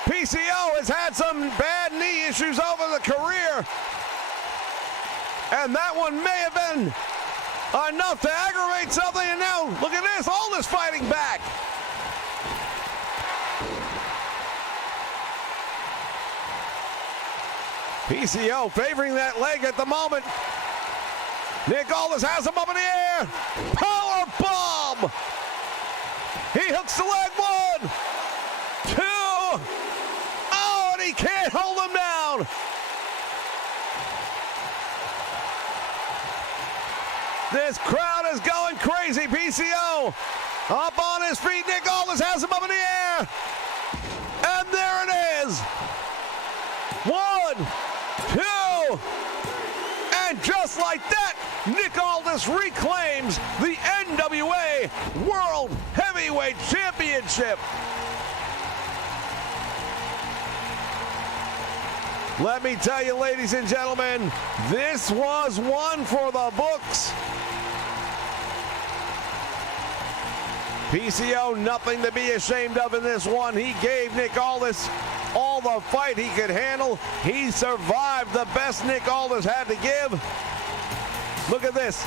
PCO has had some bad knee issues over the career, and that one may have been enough to aggravate something, and now look at this, Aldis fighting back. PCO favoring that leg at the moment. Nick Aldis has him up in the air. Power bomb. He hooks the leg. 1, 2. Oh, and he can't hold him down. This crowd is going crazy. PCO up on his feet. Nick Aldis has him up in the air. And there it is. 1, 2. And just like that, Nick Aldis reclaims the NWA World Heavyweight Championship. Let me tell you, ladies and gentlemen, this was one for the books. PCO, nothing to be ashamed of in this one. He gave Nick Aldis all the fight he could handle. He survived the best Nick Aldis had to give. Look at this.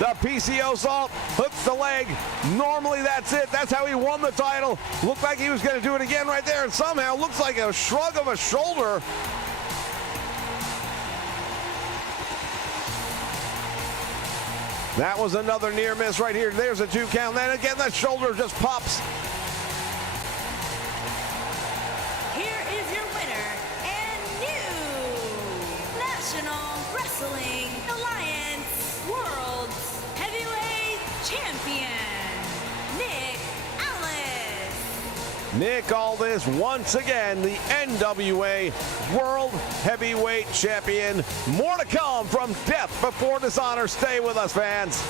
The PCO salt hooks the leg. Normally that's it. That's how he won the title. Looked like he was going to do it again right there, and somehow looks like a shrug of a shoulder. That was another near miss right here. There's a 2 count. Then again, that shoulder just pops. Here is your winner and new National Wrestling Alliance World Heavyweight Champion, Nick Aldis. Nick Aldis, once again, the NWA World Heavyweight Champion. More to come from Death Before Dishonor. Stay with us, fans.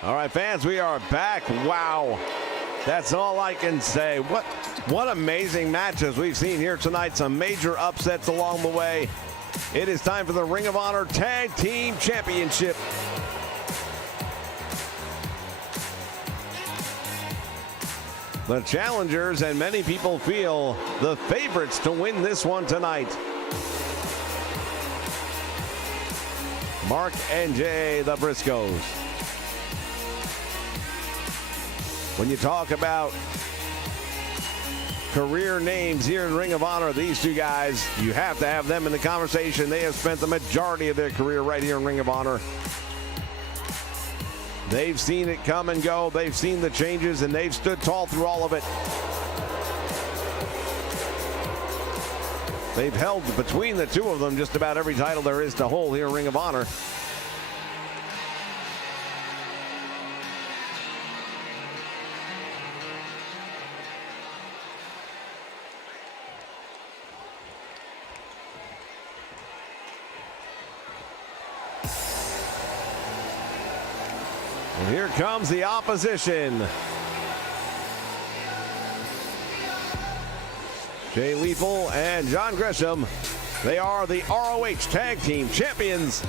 All right, fans, we are back. Wow. That's all I can say. What amazing matches we've seen here tonight. Some major upsets along the way. It is time for the Ring of Honor Tag Team Championship. The challengers, and many people feel the favorites to win this one tonight. Mark and Jay, the Briscoes. When you talk about career names here in Ring of Honor, these two guys, you have to have them in the conversation. They have spent the majority of their career right here in Ring of Honor. They've seen it come and go. They've seen the changes, and they've stood tall through all of it. They've held, between the two of them, just about every title there is to hold here in Ring of Honor. And here comes the opposition. Jay Lethal and John Gresham. They are the ROH Tag Team Champions.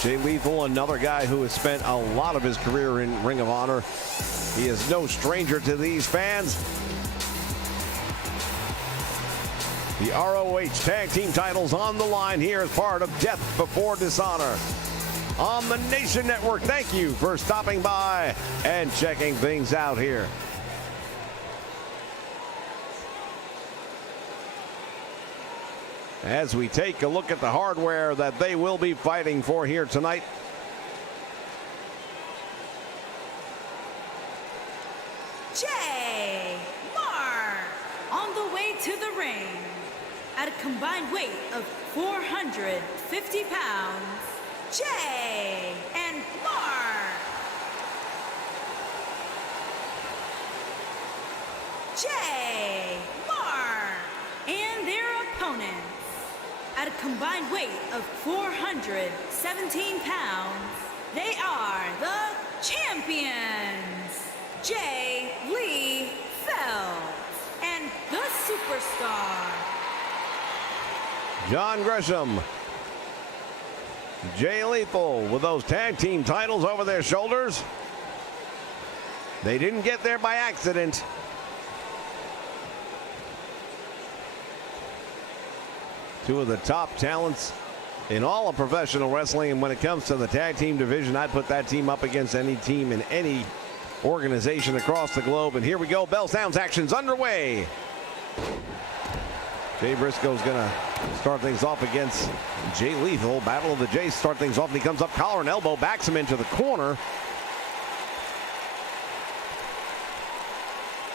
Jay Lethal, another guy who has spent a lot of his career in Ring of Honor. He is no stranger to these fans. The ROH Tag Team titles on the line here as part of Death Before Dishonor on the Nation Network. Thank you for stopping by and checking things out here. As we take a look at the hardware that they will be fighting for here tonight. Jay Mark on the way to the ring. At a combined weight of 450 pounds, Jay and Mark. Jay, Mark, and their opponents. At a combined weight of 417 pounds, they are the champions, Jay Lee Feld and the Superstar, John Gresham. Jay Lethal with those tag team titles over their shoulders. They didn't get there by accident. Two of the top talents in all of professional wrestling, and when it comes to the tag team division, I'd put that team up against any team in any organization across the globe. And here we go, bell sounds, action's underway. Jay Briscoe's gonna start things off against Jay Lethal. Battle of the Jays, start things off, and he comes up, collar and elbow, backs him into the corner.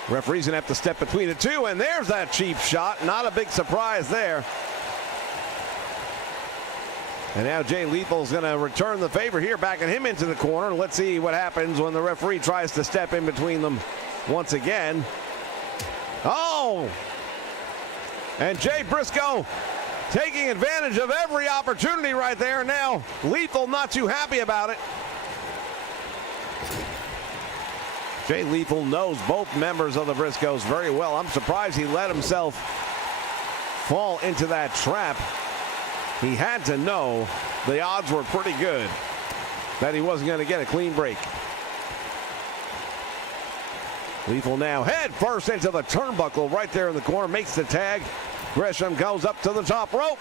Referee's gonna have to step between the two, and there's that cheap shot. Not a big surprise there. And now Jay Lethal's gonna return the favor here, backing him into the corner. Let's see what happens when the referee tries to step in between them once again. Oh! And Jay Briscoe taking advantage of every opportunity right there. Now Lethal not too happy about it. Jay Lethal knows both members of the Briscoes very well. I'm surprised he let himself fall into that trap. He had to know the odds were pretty good that he wasn't going to get a clean break. Lethal now head first into the turnbuckle right there in the corner, makes the tag. Gresham goes up to the top rope.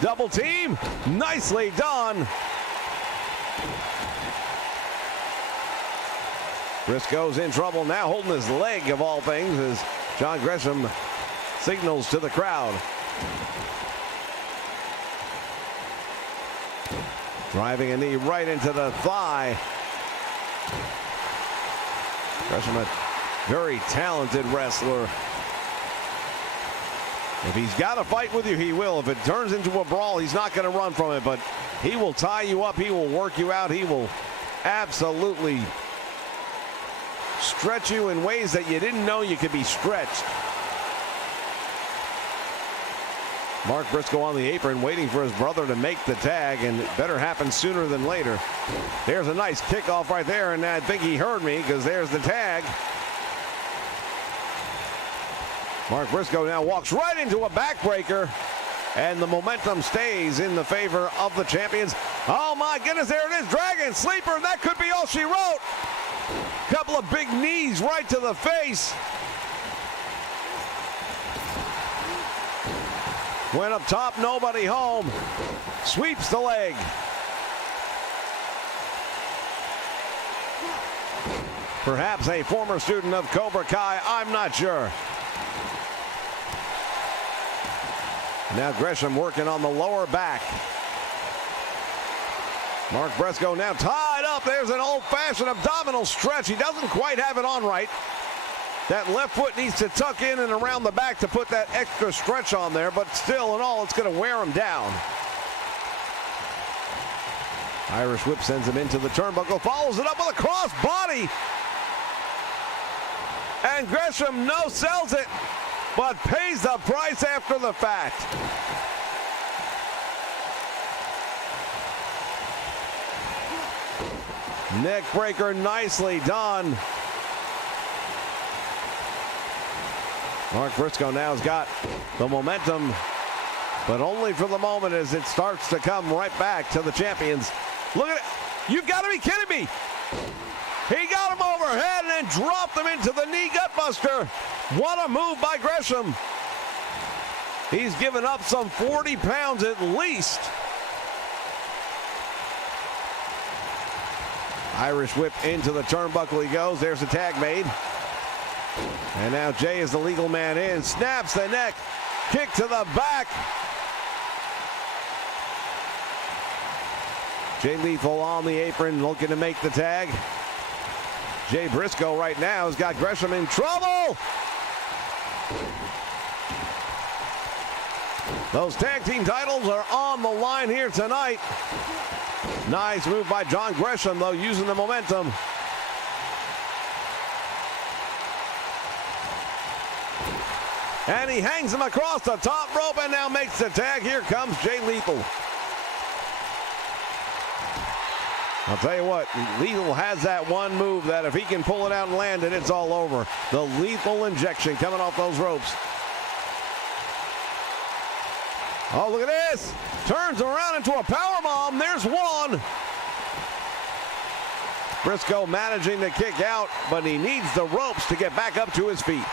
Double team. Nicely done. Briscoe's in trouble now, holding his leg of all things as John Gresham signals to the crowd. Driving a knee right into the thigh. Gresham, a very talented wrestler. If he's got to fight with you, he will. If it turns into a brawl, he's not going to run from it, but he will tie you up. He will work you out. He will absolutely stretch you in ways that you didn't know you could be stretched. Mark Briscoe on the apron waiting for his brother to make the tag, and it better happen sooner than later. There's a nice kickoff right there, and I think he heard me because there's the tag. Mark Briscoe now walks right into a backbreaker, and the momentum stays in the favor of the champions. Oh my goodness, there it is, Dragon Sleeper, and that could be all she wrote. Couple of big knees right to the face. Went up top, nobody home. Sweeps the leg. Perhaps a former student of Cobra Kai, I'm not sure. Now Gresham working on the lower back. Mark Briscoe now tied up. There's an old-fashioned abdominal stretch. He doesn't quite have it on right. That left foot needs to tuck in and around the back to put that extra stretch on there, but still in all, it's going to wear him down. Irish whip sends him into the turnbuckle, follows it up with a cross body. And Gresham no-sells it, but pays the price after the fact. Neck breaker, nicely done. Mark Briscoe now has got the momentum, but only for the moment as it starts to come right back to the champions. Look at it. You've got to be kidding me. He got him overhead and then dropped him into the knee gutbuster. What a move by Gresham. He's given up some 40 pounds at least. Irish whip into the turnbuckle he goes. There's the tag made. And now Jay is the legal man in. Snaps the neck. Kick to the back. Jay Lethal on the apron looking to make the tag. Jay Briscoe right now has got Gresham in trouble. Those tag team titles are on the line here tonight. Nice move by John Gresham, though, using the momentum. And he hangs him across the top rope and now makes the tag. Here comes Jay Lethal. I'll tell you what, Lethal has that one move that if he can pull it out and land it, it's all over. The lethal injection coming off those ropes. Oh, look at this. Turns around into a powerbomb. There's one. Briscoe managing to kick out, but he needs the ropes to get back up to his feet.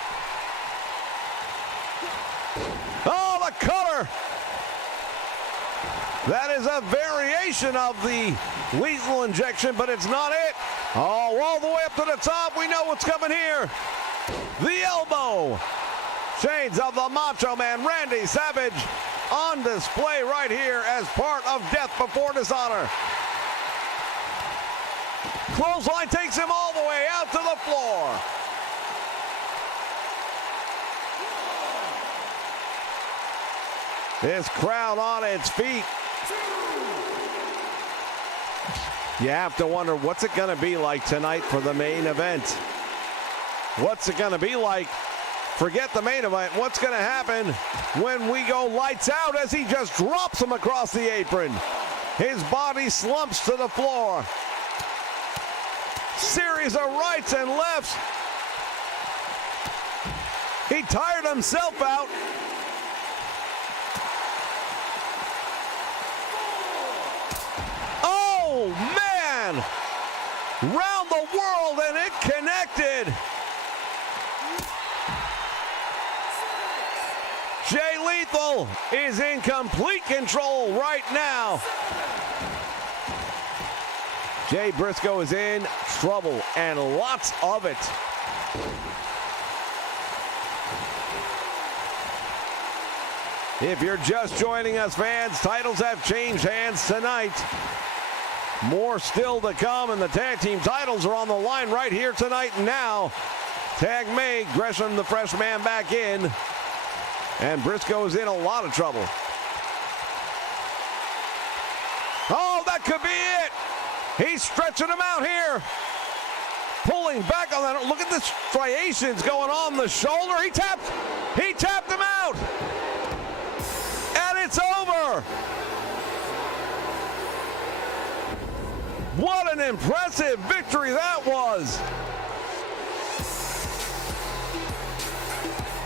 Oh, the cutter. That is a variation of the lethal injection, but it's not it. Oh, all the way up to the top. We know what's coming here. The elbow. Shades of the Macho Man, Randy Savage, on display right here as part of Death Before Dishonor. Clothesline takes him all the way out to the floor. This crowd on its feet. You have to wonder, what's it going to be like tonight for the main event? What's it going to be like? Forget the main event. What's going to happen when we go lights out as he just drops him across the apron? His body slumps to the floor. Series of rights and lefts. He tired himself out. Oh, man! Round the world, and it connected. Jay Lethal is in complete control right now. Jay Briscoe is in trouble, and lots of it. If you're just joining us, fans, titles have changed hands tonight. More still to come, and the tag team titles are on the line right here tonight and now. Tag made, Gresham, the fresh man, back in. And Briscoe is in a lot of trouble. Oh, that could be it. He's stretching him out here. Pulling back on that. Look at the striations going on the shoulder. He tapped him out. impressive victory that was.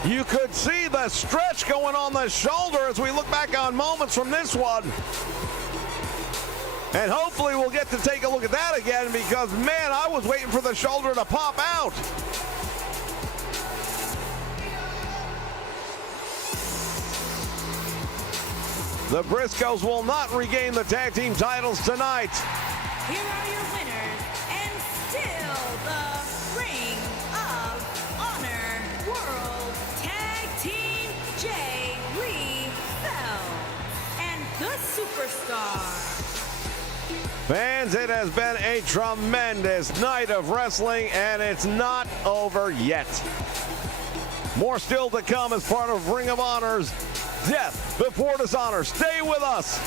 You could see the stretch going on the shoulder as we look back on moments from this one. And hopefully we'll get to take a look at that again, because, man, I was waiting for the shoulder to pop out. The Briscoes will not regain the tag team titles tonight. Here are your winners, and still the Ring of Honor World Tag Team Jay Lee Bell and the Superstar. Fans, it has been a tremendous night of wrestling, and it's not over yet. More still to come as part of Ring of Honor's Death Before Dishonor. Stay with us.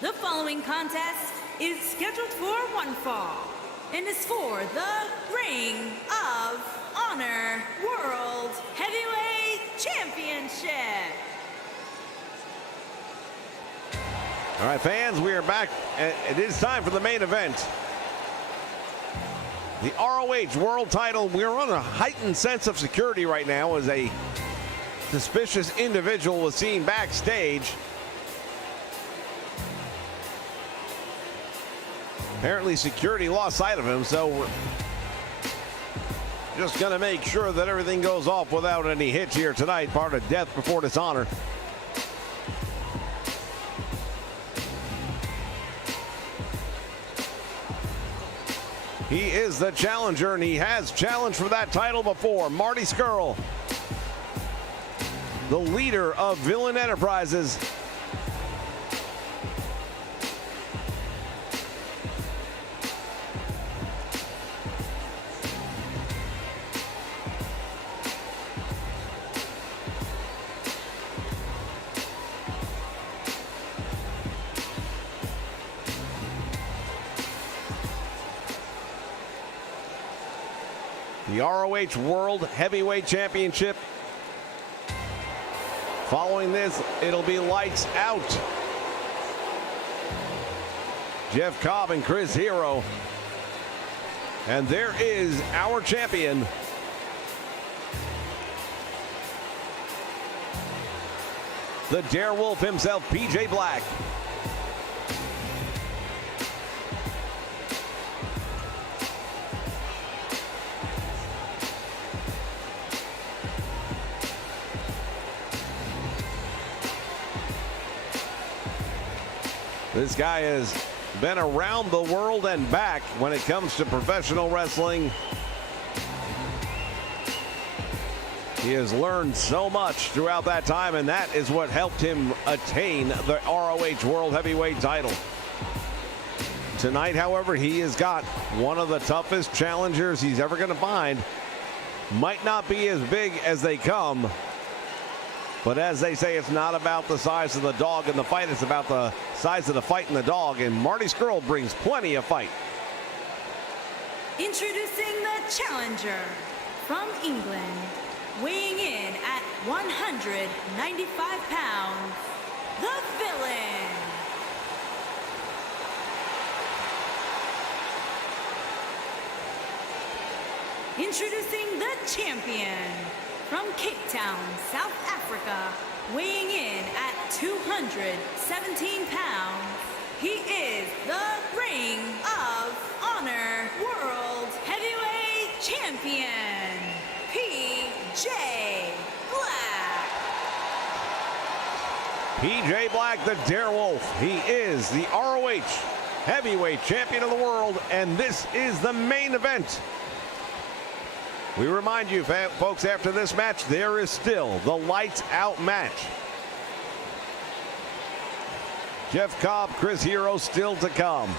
The following contest is scheduled for one fall and is for the Ring of Honor World Heavyweight Championship. All right, fans, we are back. It is time for the main event. The ROH World title. We're on a heightened sense of security right now as a suspicious individual was seen backstage. Apparently security lost sight of him, so we're just going to make sure that everything goes off without any hits here tonight. Part of Death Before Dishonor. He is the challenger, and he has challenged for that title before. Marty Scurll, the leader of Villain Enterprises. The ROH World Heavyweight Championship. Following this, it'll be lights out. Jeff Cobb and Chris Hero. And there is our champion, the Darewolf himself, PJ Black. This guy has been around the world and back when it comes to professional wrestling. He has learned so much throughout that time, and that is what helped him attain the ROH World Heavyweight title. Tonight, however, he has got one of the toughest challengers he's ever going to find. Might not be as big as they come, but as they say, it's not about the size of the dog in the fight, it's about the size of the fight in the dog, and Marty Scurll brings plenty of fight. Introducing the challenger from England, weighing in at 195 pounds, the Villain. Introducing the champion from Cape Town, South Africa, weighing in at 217 pounds. He is the Ring of Honor World Heavyweight Champion, PJ Black. PJ Black, the Darewolf. He is the ROH Heavyweight Champion of the world, and this is the main event. We remind you, folks, after this match, there is still the lights out match. Jeff Cobb, Chris Hero still to come.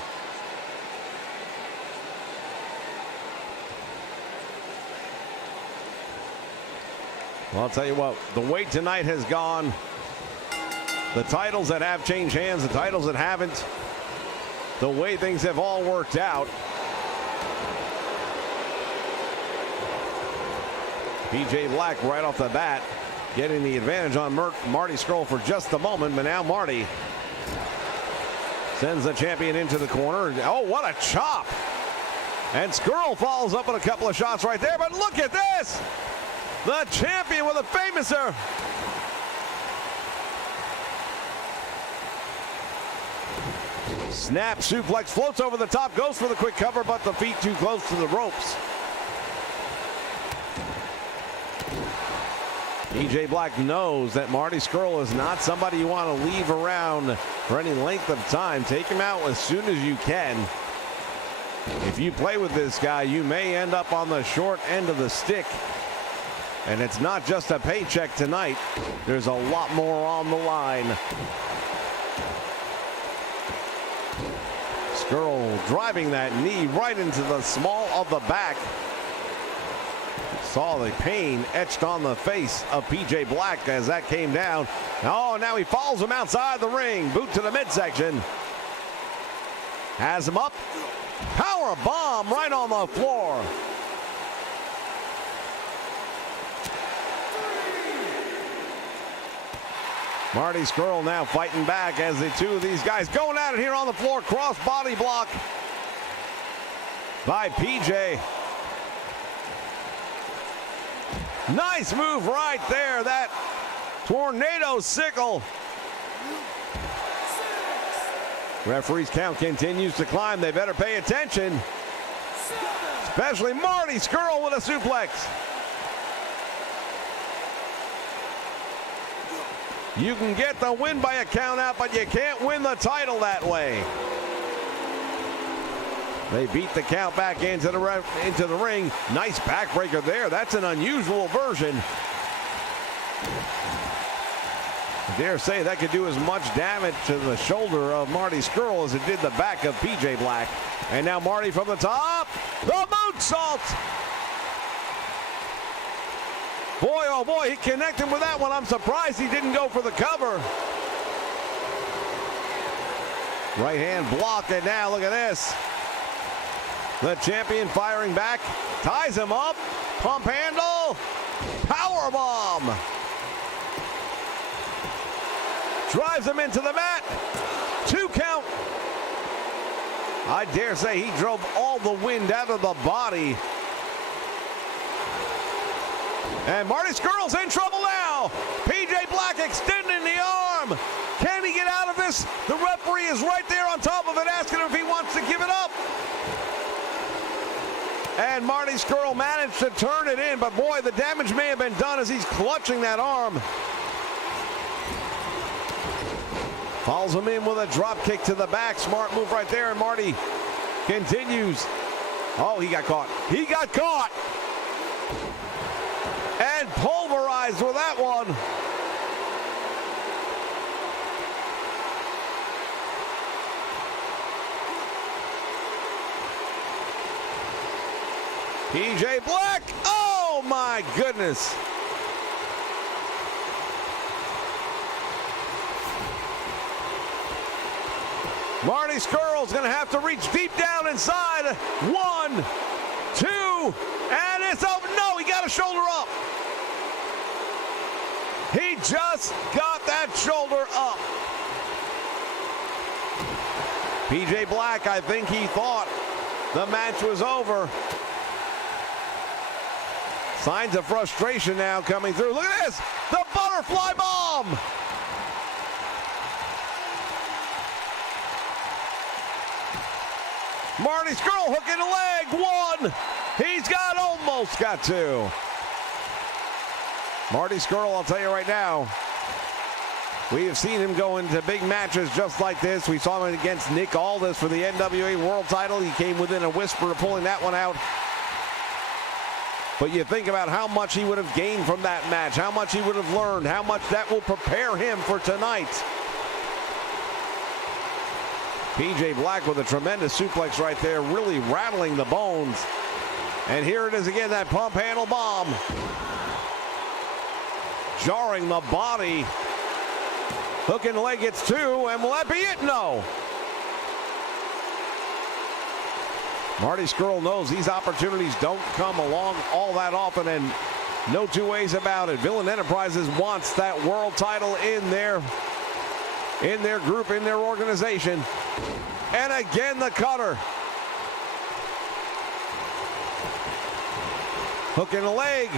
Well, I'll tell you what, the weight tonight has gone. The titles that have changed hands, the titles that haven't, the way things have all worked out. PJ Black right off the bat getting the advantage on Marty Scurll for just a moment, but now Marty sends the champion into the corner. Oh, what a chop! And Scurll follows up with a couple of shots right there, but look at this! The champion with a famouser. Snap suplex, floats over the top, goes for the quick cover, but the feet too close to the ropes. PJ Black knows that Marty Scurll is not somebody you want to leave around for any length of time. Take him out as soon as you can. If you play with this guy, you may end up on the short end of the stick. And it's not just a paycheck tonight. There's a lot more on the line. Scurll driving that knee right into the small of the back. Saw the pain etched on the face of PJ Black as that came down. Oh, now he follows him outside the ring. Boot to the midsection. Has him up. Power bomb right on the floor. Marty Scurll now fighting back as the two of these guys going at it here on the floor. Cross body block by PJ. Nice move right there. That tornado sickle. Referee's count continues to climb. They better pay attention. Especially Marty Scurll with a suplex. You can get the win by a count out, but you can't win the title that way. They beat the count back into the ring. Nice backbreaker there. That's an unusual version. I dare say that could do as much damage to the shoulder of Marty Scurll as it did the back of PJ Black. And now Marty from the top. The moonsault. Boy, oh boy, he connected with that one. I'm surprised he didn't go for the cover. Right hand blocked, and now look at this. The champion firing back, ties him up, pump handle, power bomb. Drives him into the mat, 2 count. I dare say he drove all the wind out of the body. And Marty Scurll's in trouble now. PJ Black extending the arm. Can he get out of this? The referee is right there on top of it, asking him if he wants to give it up. And Marty Scurll managed to turn it in, but boy, the damage may have been done as he's clutching that arm. Follows him in with a drop kick to the back. Smart move right there, and Marty continues. Oh, he got caught. He got caught. And pulverized with that one. PJ Black, oh my goodness. Marty Scurll's gonna have to reach deep down inside. 1, 2, and it's over. No, he got got a shoulder up. He just got that shoulder up. PJ Black, I think he thought the match was over. Signs of frustration now coming through. Look at this, the butterfly bomb. Marty Scurll hooking the leg, one. He's almost got two. Marty Scurll, I'll tell you right now, we have seen him go into big matches just like this. We saw him against Nick Aldis for the NWA World title. He came within a whisper of pulling that one out. But you think about how much he would have gained from that match, how much he would have learned, how much that will prepare him for tonight. PJ Black with a tremendous suplex right there, really rattling the bones. And here it is again, that pump handle bomb. Jarring the body. Hooking the leg, gets two, and will that be it? No. Marty Scurll knows these opportunities don't come along all that often, and no two ways about it. Villain Enterprises wants that world title in their group, in their organization. And again, the cutter. Hooking the leg.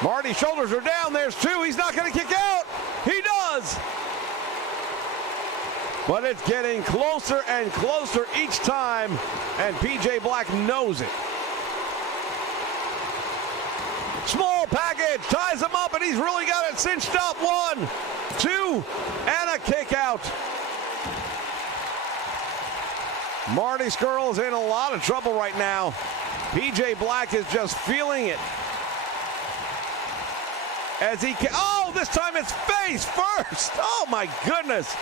Marty's shoulders are down. There's two. He's not going to kick out. He does. But it's getting closer and closer each time, and PJ Black knows it. Small package, ties him up, and he's really got it cinched up. One, two, and a kick out. Marty Scurll is in a lot of trouble right now. PJ Black is just feeling it. As he oh, this time it's face first. Oh my goodness.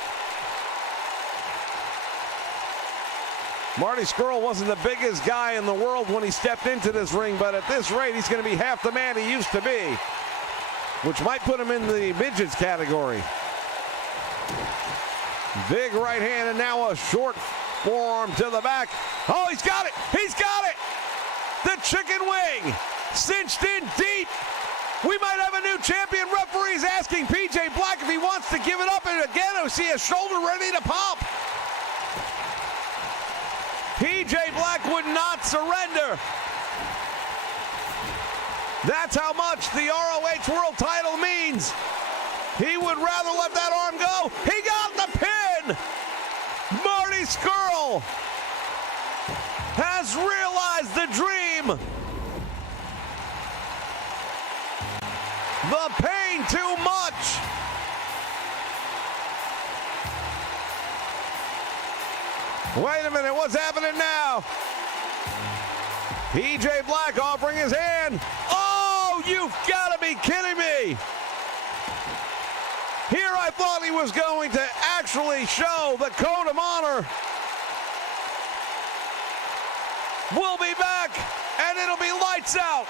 Marty Scurll wasn't the biggest guy in the world when he stepped into this ring, but at this rate, he's going to be half the man he used to be, which might put him in the midgets category. Big right hand, and now a short forearm to the back. Oh, he's got it. He's got it. The chicken wing cinched in deep. We might have a new champion. Referees asking PJ Black if he wants to give it up, and again, I see a shoulder ready to pop. PJ Black would not surrender. That's how much the ROH World title means. He would rather let that arm go. He got the pin. Marty Scurll has realized the dream. The pain too much. Wait a minute, what's happening now? PJ Black offering his hand. Oh, you've got to be kidding me. Here I thought he was going to actually show the code of honor. We'll be back, and it'll be lights out.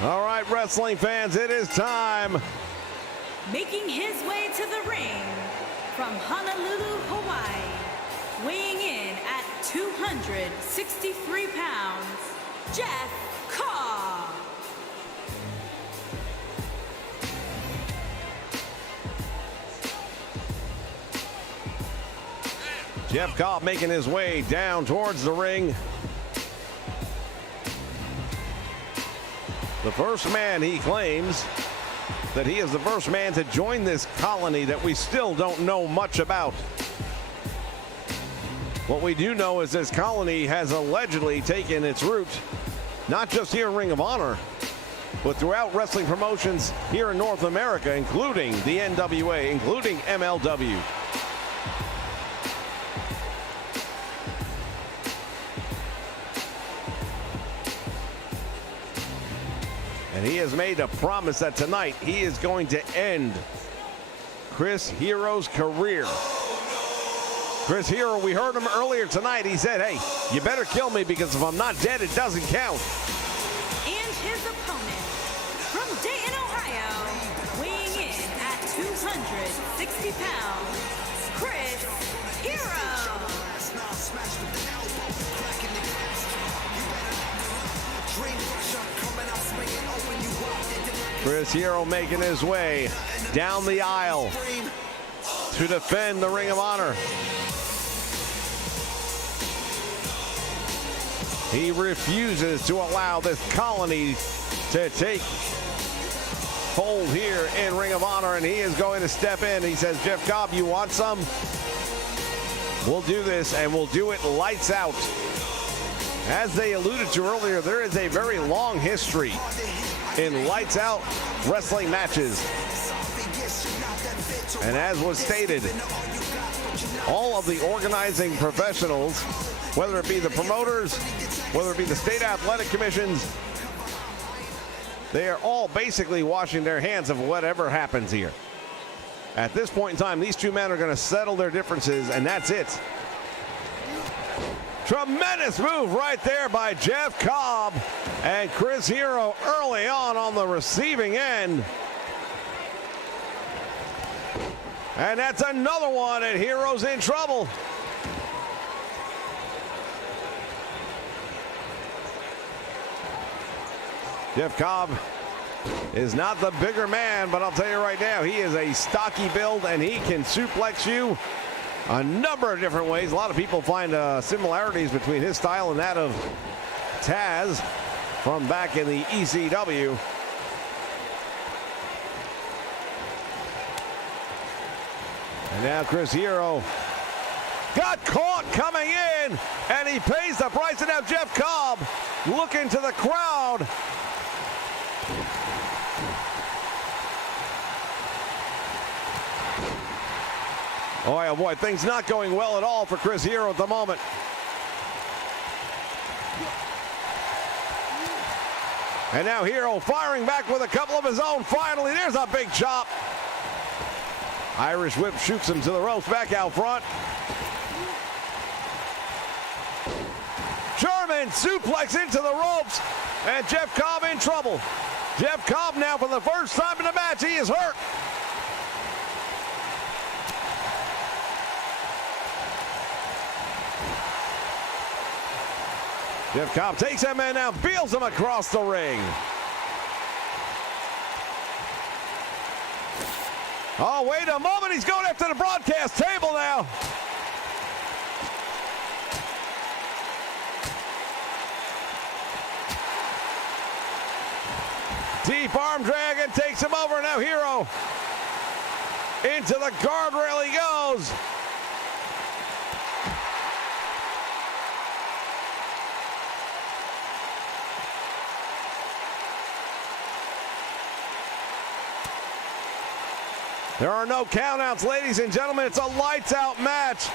All right, wrestling fans, it is time. Making his way to the ring from Honolulu, Hawaii, weighing in at 263 pounds, Jeff Cobb. Jeff Cobb making his way down towards the ring. The first man, he claims that he is the first man to join this colony that we still don't know much about. What we do know is this colony has allegedly taken its root, not just here in Ring of Honor, but throughout wrestling promotions here in North America, including the NWA, including MLW. And he has made a promise that tonight he is going to end Chris Hero's career. Chris Hero, we heard him earlier tonight. He said, hey, you better kill me because if I'm not dead, it doesn't count. And his opponent, from Dayton, Ohio, weighing in at 260 pounds, Chris Hero. Chris Hero making his way down the aisle to defend the Ring of Honor. He refuses to allow this colony to take hold here in Ring of Honor, and he is going to step in. He says, Jeff Cobb, you want some? We'll do this, and we'll do it lights out. As they alluded to earlier, there is a very long history in lights out wrestling matches. And as was stated, all of the organizing professionals, whether it be the promoters, whether it be the state athletic commissions, they are all basically washing their hands of whatever happens here. At this point in time, these two men are going to settle their differences, and that's it. Tremendous move right there by Jeff Cobb, and Chris Hero early on the receiving end. And that's another one, and Hero's in trouble. Jeff Cobb is not the bigger man, but I'll tell you right now, he is a stocky build, and he can suplex you a number of different ways. A lot of people find similarities between his style and that of Taz from back in the ECW. And now Chris Hero got caught coming in, and he pays the price. And now Jeff Cobb looking to the crowd. Oh boy, things not going well at all for Chris Hero at the moment. And now Hero firing back with a couple of his own. Finally, there's a big chop. Irish whip shoots him to the ropes, back out front. German suplex into the ropes, and Jeff Cobb in trouble. Jeff Cobb now, for the first time in the match, he is hurt. Jeff Cobb takes that man down, feels him across the ring. Oh, wait a moment, he's going after the broadcast table now. Deep arm drag and takes him over. Now Hero into the guardrail he goes. There are no countouts, ladies and gentlemen. It's a lights out match.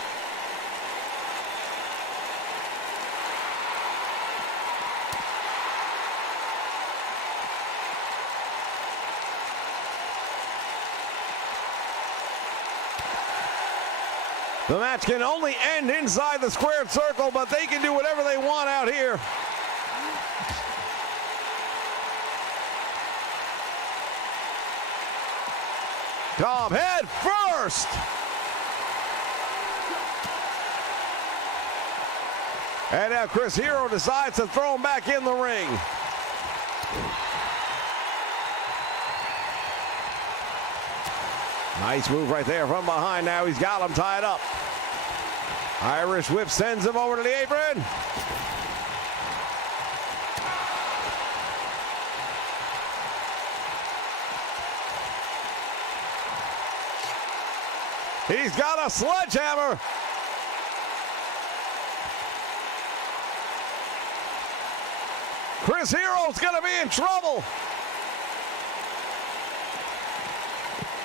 The match can only end inside the squared circle, but they can do whatever they want out here. Cobb head first. And now Chris Hero decides to throw him back in the ring. Nice move right there from behind. Now he's got him tied up. Irish whip sends him over to the apron. He's got a sledgehammer. Chris Hero's going to be in trouble.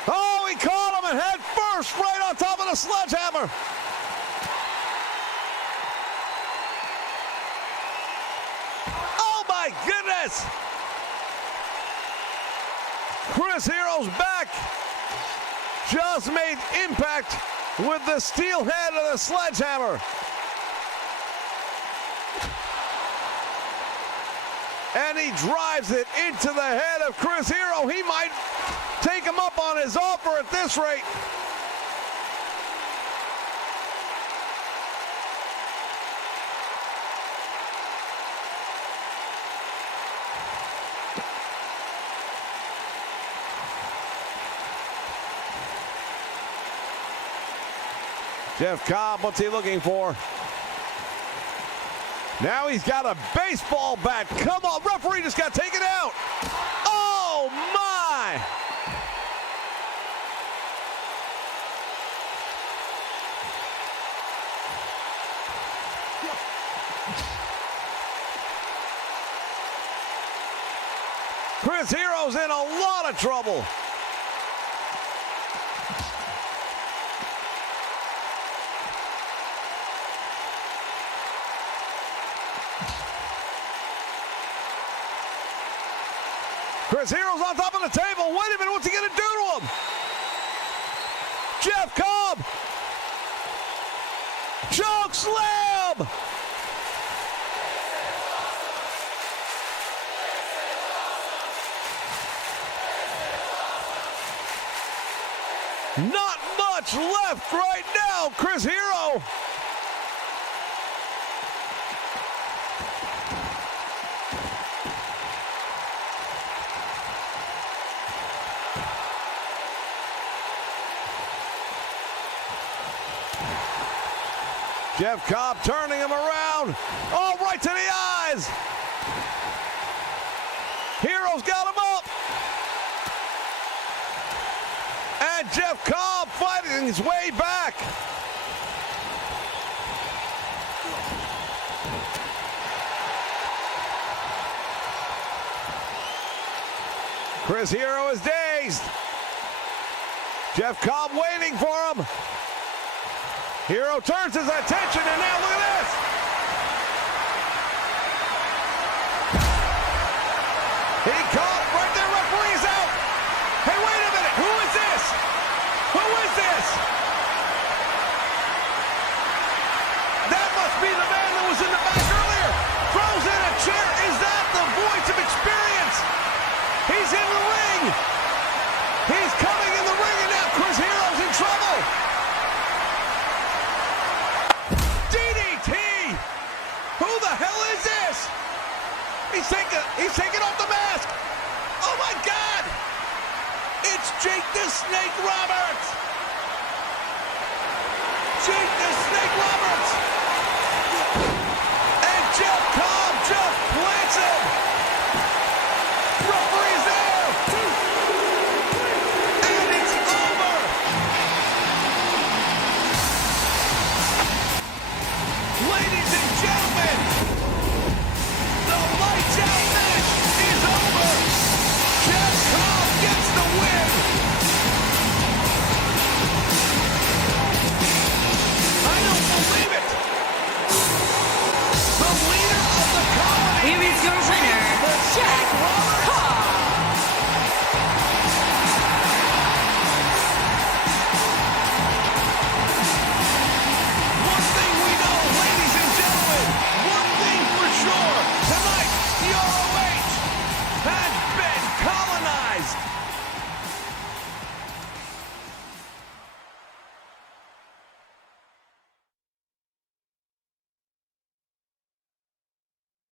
Oh, he caught him and head first right on top of the sledgehammer. Oh, my goodness. Chris Hero's back. Just made impact with the steel head of the sledgehammer. And he drives it into the head of Chris Hero. He might take him up on his offer at this rate. Jeff Cobb, what's he looking for? Now he's got a baseball bat. Come on, referee just got taken out. Oh, my. Chris Hero's in a lot of trouble. Chris Hero's on top of the table. Wait a minute, what's he going to do to him? Jeff Cobb. Choke slam. Not much left right now, Chris Hero. Jeff Cobb turning him around. Oh, right to the eyes. Hero's got him up. And Jeff Cobb fighting his way back. Chris Hero is dazed. Jeff Cobb waiting for him. Hero turns his attention, and now look at this. He caught right there, referee's out. Hey, wait a minute, who is this? Who is this? That must be the man that was in the back earlier. Throws in a chair. Is that the voice of experience? He's in the ring. He's coming in the ring, and now Chris Hero's in trouble. Who the hell is this? He's taking off the mask. Oh my God! It's Jake the Snake Roberts. Jake the Snake Roberts.